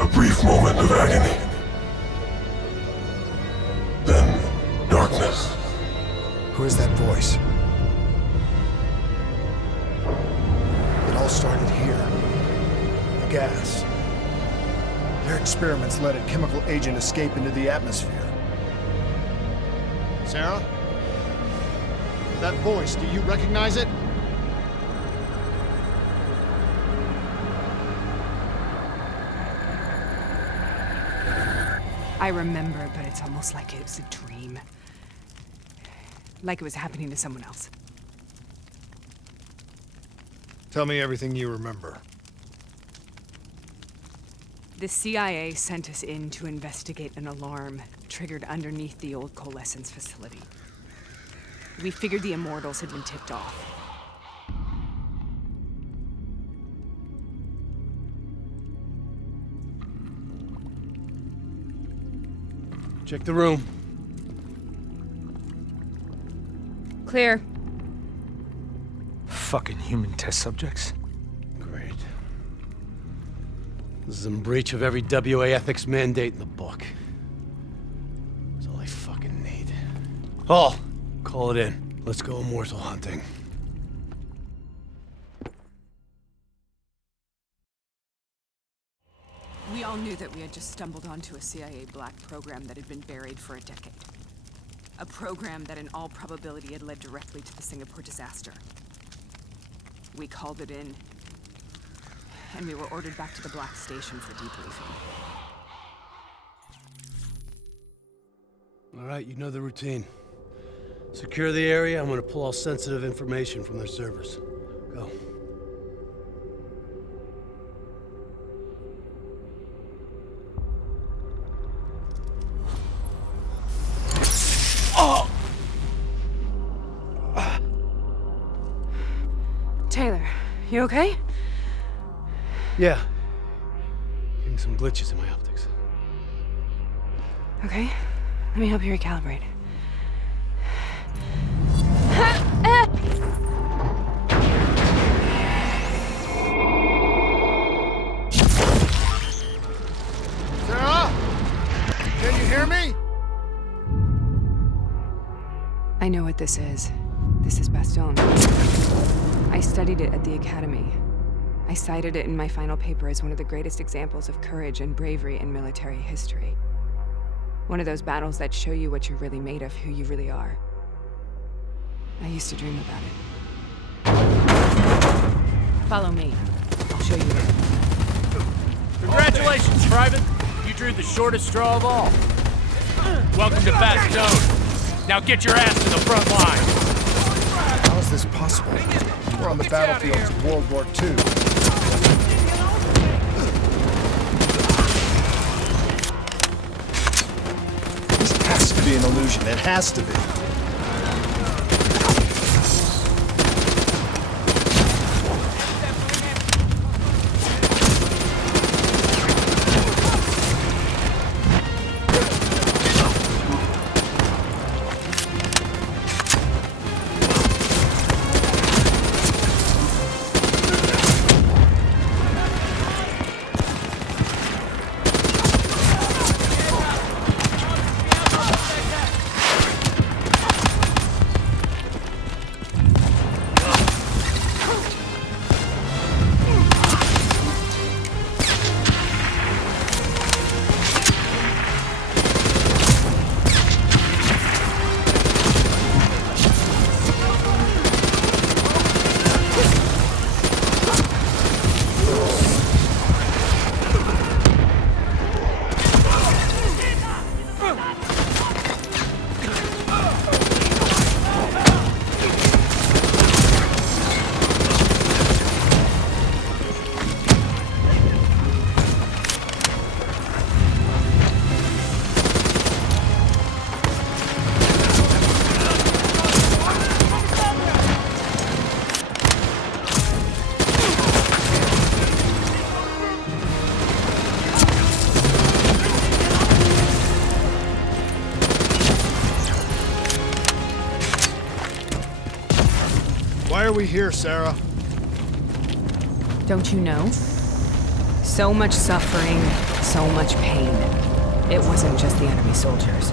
A brief moment of agony. Then, darkness. Who is that voice? It all started here. The gas. Their experiments let a chemical agent escape into the atmosphere. Sarah? That voice, do you recognize it? I remember, but it's almost like it was a dream. Like it was happening to someone else. Tell me everything you remember. The CIA sent us in to investigate an alarm triggered underneath the old coalescence facility. We figured the Immortals had been tipped off. Check the room. Clear. Fucking human test subjects. Great. This is in breach of every WA ethics mandate in the book. That's all I fucking need. Paul, call it in. Let's go immortal hunting. We all knew that we had just stumbled onto a CIA black program that had been buried for a decade. A program that in all probability had led directly to the Singapore disaster. We called it in, and we were ordered back to the Black Station for debriefing. All right, you know the routine. Secure the area. I'm gonna pull all sensitive information from their servers. Go. Taylor, you okay? Yeah. Getting some glitches in my optics. Okay, let me help you recalibrate. Sarah? Can you hear me? I know what this is. This is Bastogne. I studied it at the Academy. I cited it in my final paper as one of the greatest examples of courage and bravery in military history. One of those battles that show you what you're really made of, who you really are. I used to dream about it. Follow me. I'll show you where. Congratulations, Private! You drew the shortest straw of all. Welcome to Bastogne. Now get your ass to the front line. How is this possible? We're on the battlefields of World War II. This has to be an illusion. It has to be. Why are we here, Sarah? Don't you know? So much suffering, so much pain. It wasn't just the enemy soldiers.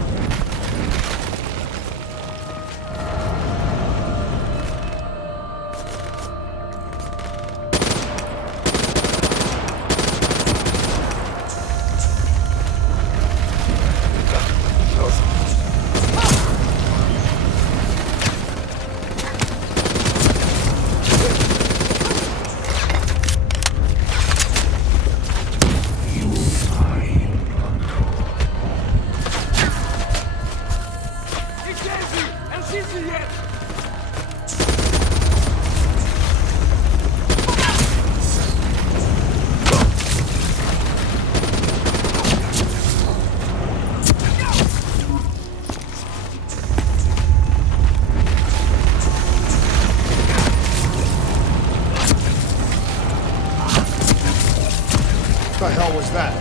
The hell was that?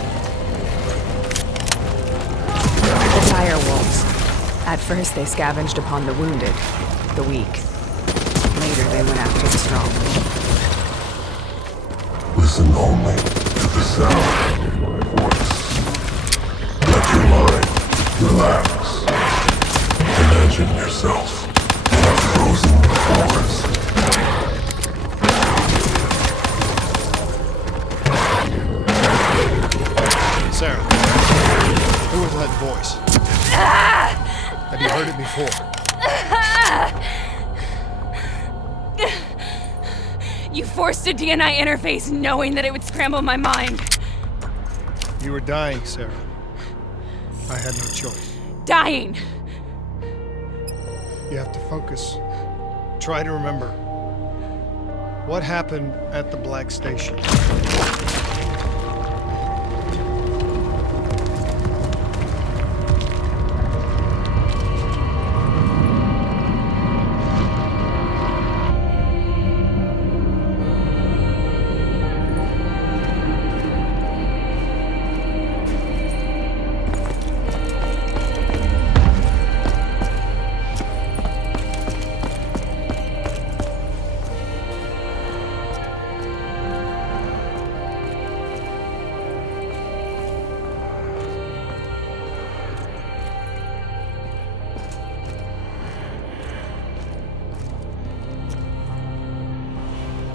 The dire wolves. At first, they scavenged upon the wounded, the weak. Later, they went after the strong. Listen only to the sound of my voice. Let your mind relax. Imagine yourself in a frozen forest. Sarah, who was that voice? Have you heard it before? You forced a DNI interface knowing that it would scramble my mind. You were dying, Sarah. I had no choice. Dying! You have to focus. Try to remember. What happened at the Black Station?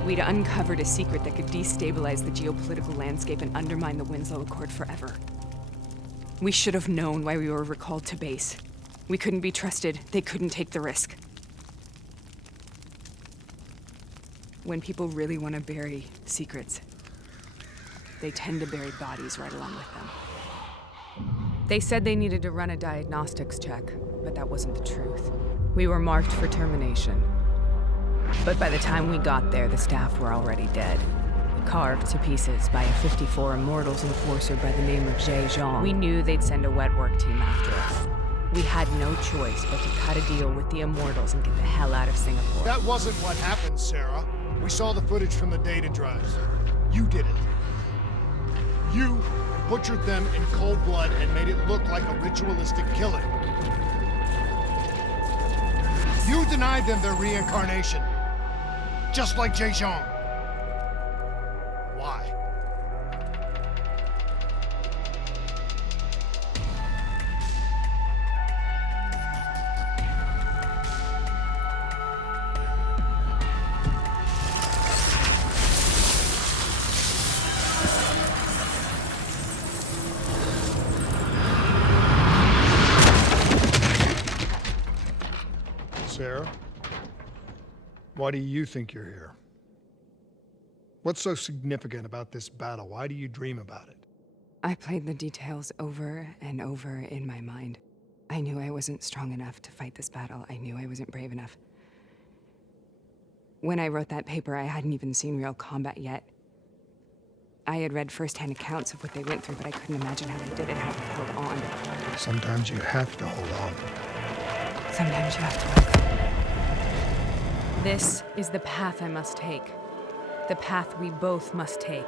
We'd uncovered a secret that could destabilize the geopolitical landscape and undermine the Winslow Accord forever. We should have known why we were recalled to base. We couldn't be trusted. They couldn't take the risk. When people really want to bury secrets, they tend to bury bodies right along with them. They said they needed to run a diagnostics check, but that wasn't the truth. We were marked for termination. But by the time we got there, the staff were already dead. Carved to pieces by a 54 Immortals enforcer by the name of Jay Zhang. We knew they'd send a wet work team after us. We had no choice but to cut a deal with the Immortals and get the hell out of Singapore. That wasn't what happened, Sarah. We saw the footage from the data drives. You did it. You butchered them in cold blood and made it look like a ritualistic killing. You denied them their reincarnation. Just like Jay Zhang. Why? Sarah? Why do you think you're here? What's so significant about this battle? Why do you dream about it? I played the details over and over in my mind. I knew I wasn't strong enough to fight this battle. I knew I wasn't brave enough. When I wrote that paper, I hadn't even seen real combat yet. I had read first-hand accounts of what they went through, but I couldn't imagine how they did it, how they held on. Sometimes you have to hold on. Sometimes you have to let go. This is the path I must take. The path we both must take.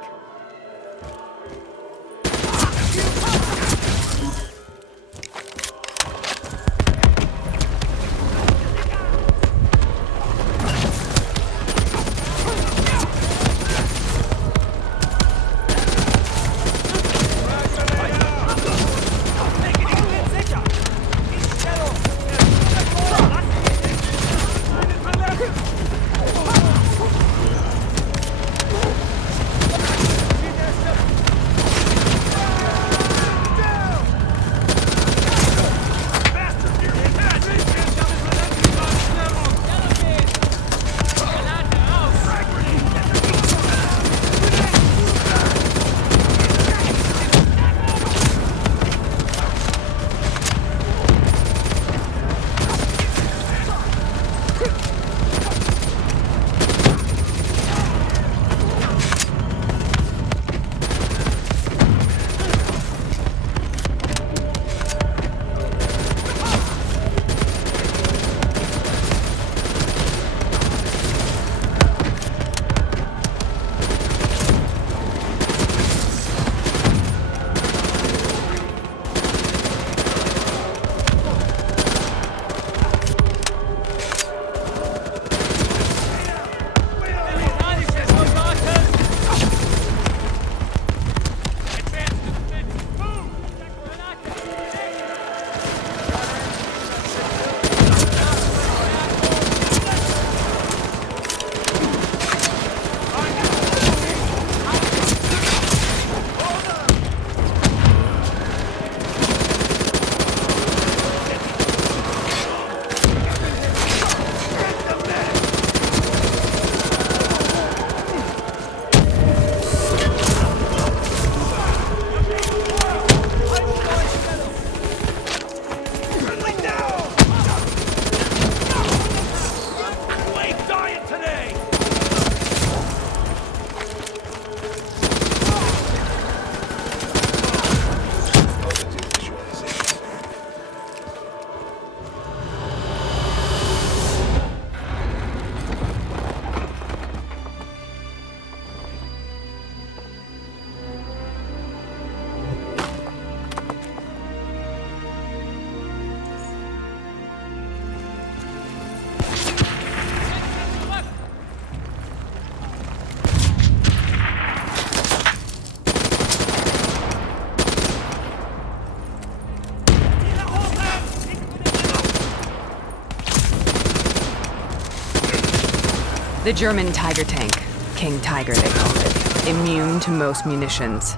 The German Tiger tank. King Tiger, they called it. Immune to most munitions.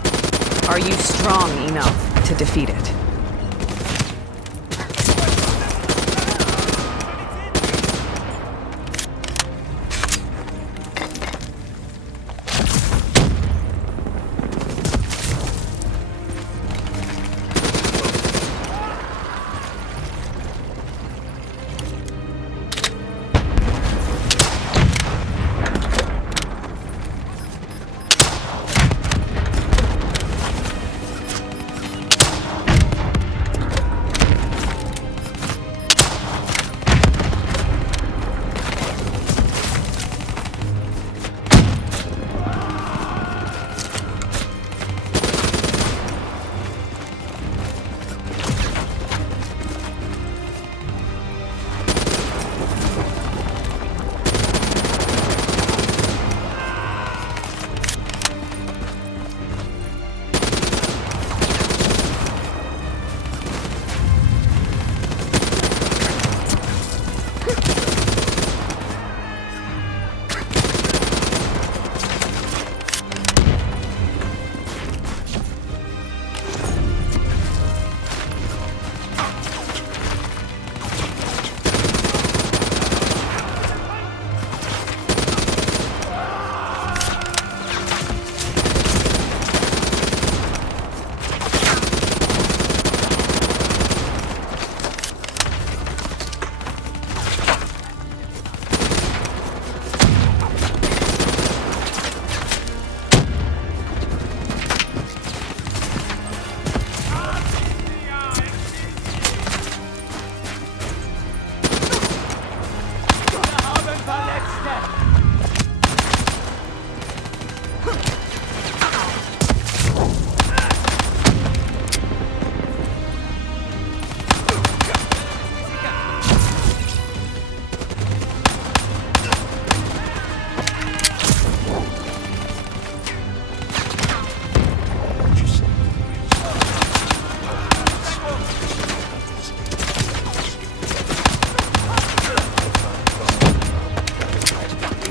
Are you strong enough to defeat it?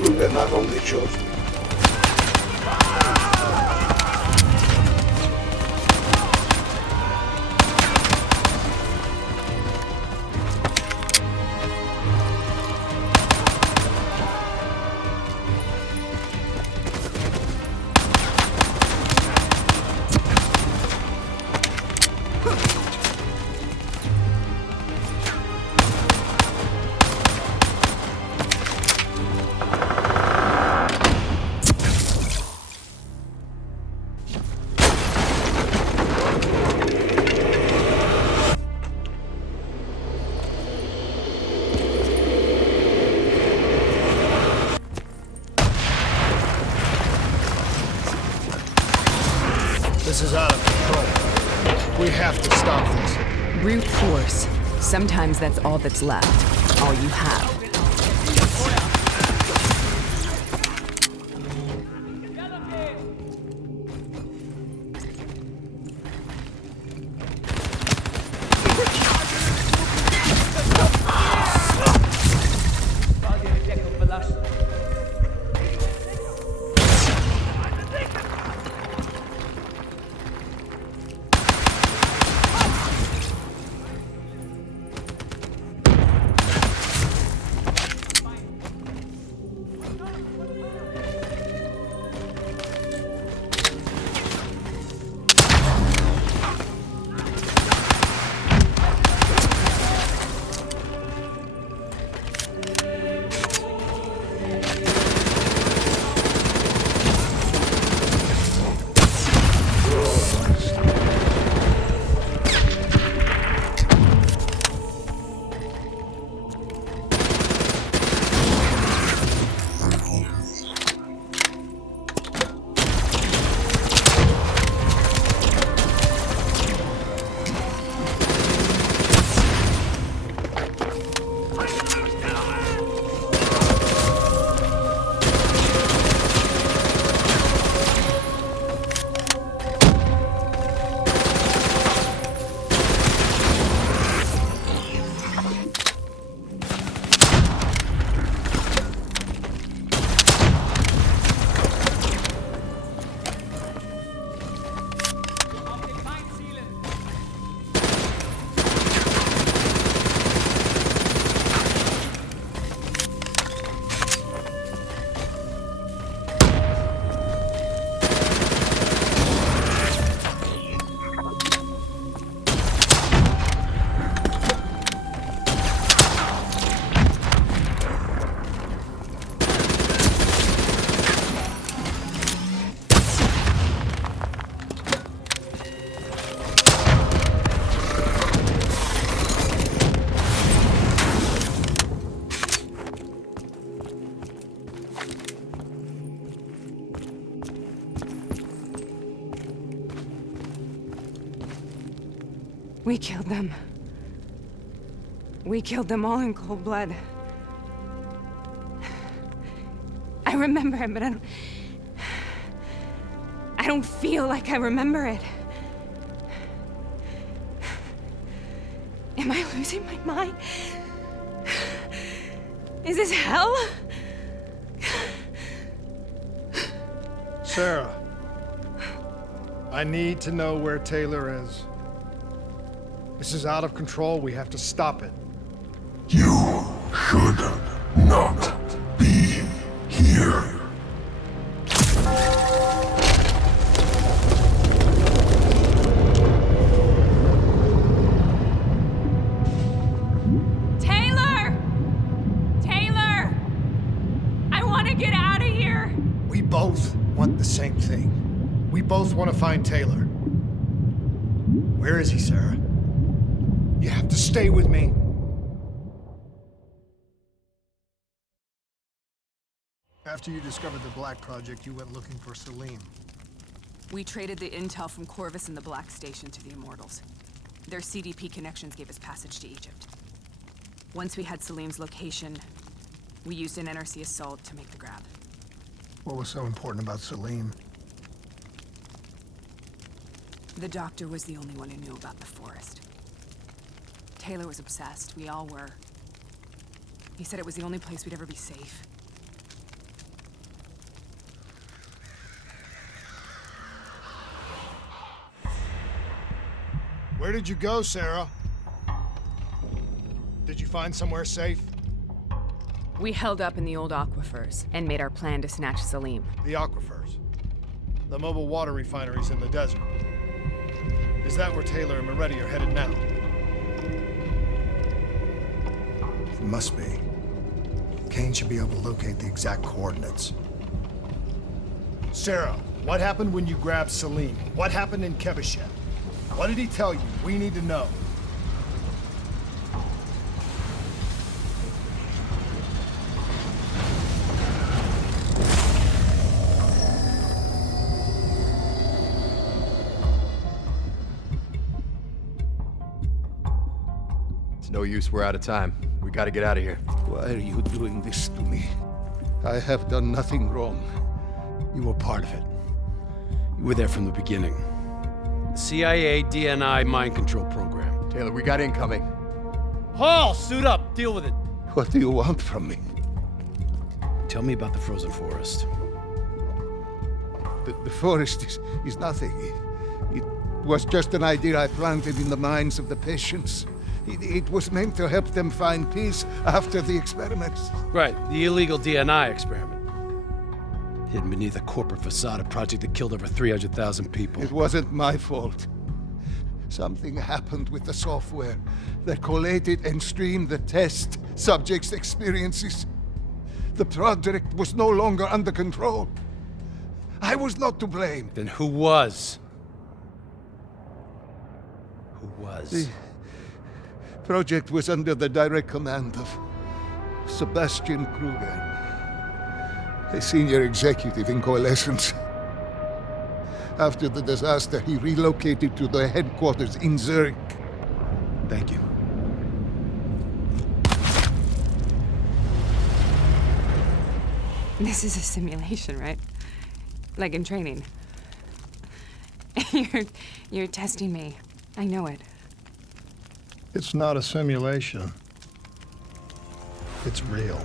Kruger not only chose me. This is out of control. We have to stop this. Brute force. Sometimes that's all that's left. All you have. We killed them. We killed them all in cold blood. I remember it, but I don't feel like I remember it. Am I losing my mind? Is this hell? Sarah, I need to know where Taylor is. This is out of control. We have to stop it. You should not be here. Taylor! Taylor! I want to get out of here! We both want the same thing. We both want to find Taylor. Where is he, Sarah? You have to stay with me. After you discovered the Black Project, you went looking for Salim. We traded the intel from Corvus and the Black Station to the Immortals. Their CDP connections gave us passage to Egypt. Once we had Salim's location, we used an NRC assault to make the grab. What was so important about Salim? The doctor was the only one who knew about the forest. Taylor was obsessed. We all were. He said it was the only place we'd ever be safe. Where did you go, Sarah? Did you find somewhere safe? We held up in the old aquifers and made our plan to snatch Salim. The aquifers. The mobile water refineries in the desert. Is that where Taylor and Moretti are headed now? It must be. Kane should be able to locate the exact coordinates. Sarah, what happened when you grabbed Salim? What happened in Kebashet? What did he tell you? We need to know. It's no use, we're out of time. We gotta get out of here. Why are you doing this to me? I have done nothing wrong. You were part of it. You were there from the beginning. The CIA DNI mind control program. Taylor, we got incoming. Hall, suit up. Deal with it. What do you want from me? Tell me about the frozen forest. The forest is nothing. It was just an idea I planted in the minds of the patients. It was meant to help them find peace after the experiments. Right, the illegal DNI experiment. Hidden beneath a corporate facade, a project that killed over 300,000 people. It wasn't my fault. Something happened with the software that collated and streamed the test subjects' experiences. The project was no longer under control. I was not to blame. Then who was? Who was? The project was under the direct command of Sebastian Kruger, a senior executive in Coalescence. After the disaster, he relocated to the headquarters in Zurich. Thank you. This is a simulation, right? Like in training. You're testing me. I know it. It's not a simulation. It's real.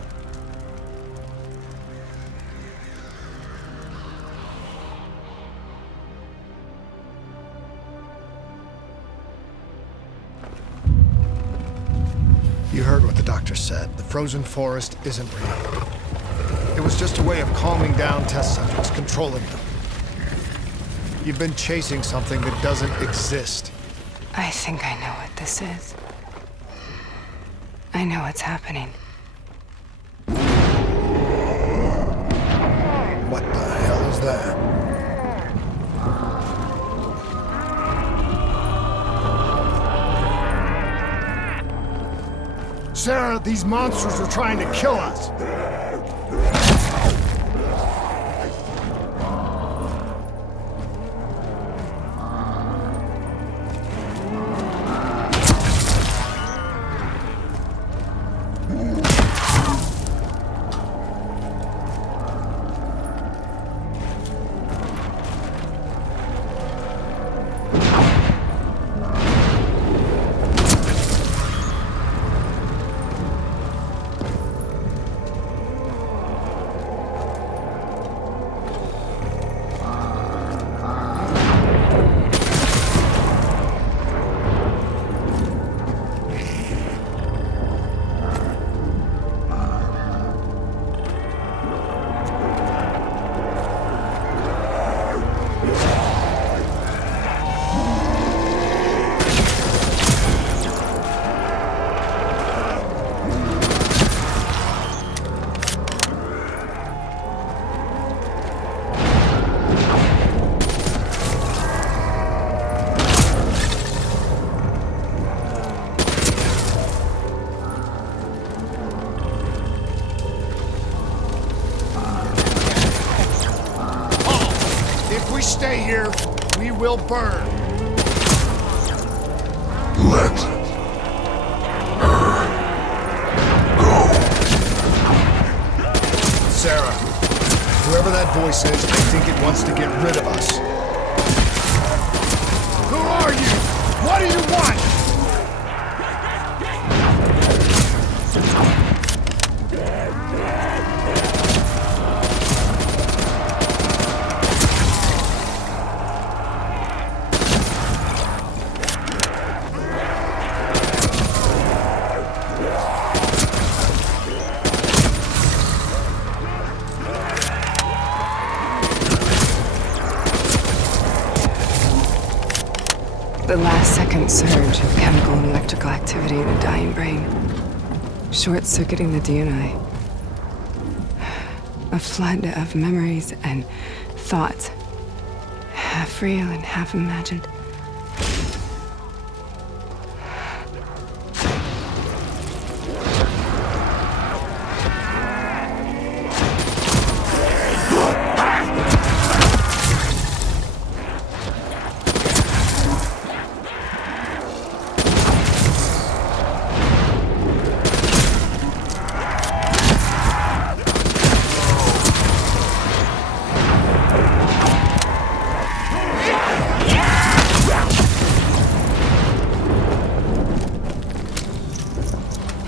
You heard what the doctor said. The frozen forest isn't real. It was just a way of calming down test subjects, controlling them. You've been chasing something that doesn't exist. I think I know what this is. I know what's happening. What the hell is that? Sarah, these monsters are trying to kill us. we will burn. Let her go. Sarah, whoever that voice is, I think it wants to get rid of us. Who are you? What do you want? The last-second surge of chemical and electrical activity in a dying brain. Short-circuiting the DNA. A flood of memories and thoughts. Half real and half imagined.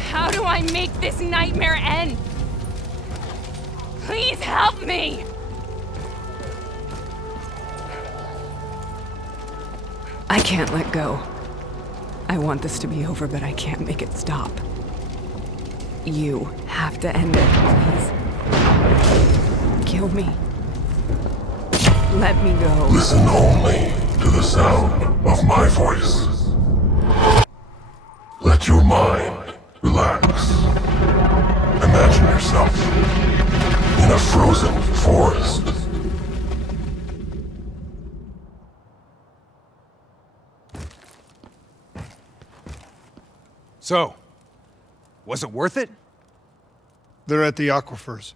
How do I make this nightmare end? Please help me! I can't let go. I want this to be over, but I can't make it stop. You have to end it, please. Kill me. Let me go. Listen only to the sound of my voice. Let your mind relax. Imagine yourself in a frozen forest. So, was it worth it? They're at the aquifers.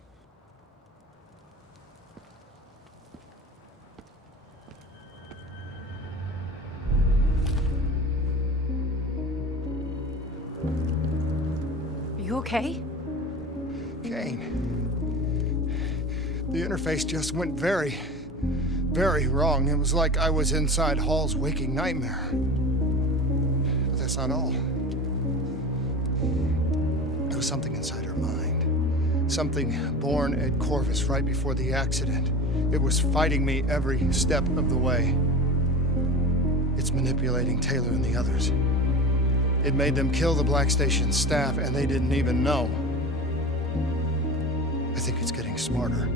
Are you okay? Kane. The interface just went very, very wrong. It was like I was inside Hall's waking nightmare. But that's not all. There was something inside her mind. Something born at Corvus right before the accident. It was fighting me every step of the way. It's manipulating Taylor and the others. It made them kill the Black Station staff, and they didn't even know. I think it's getting smarter.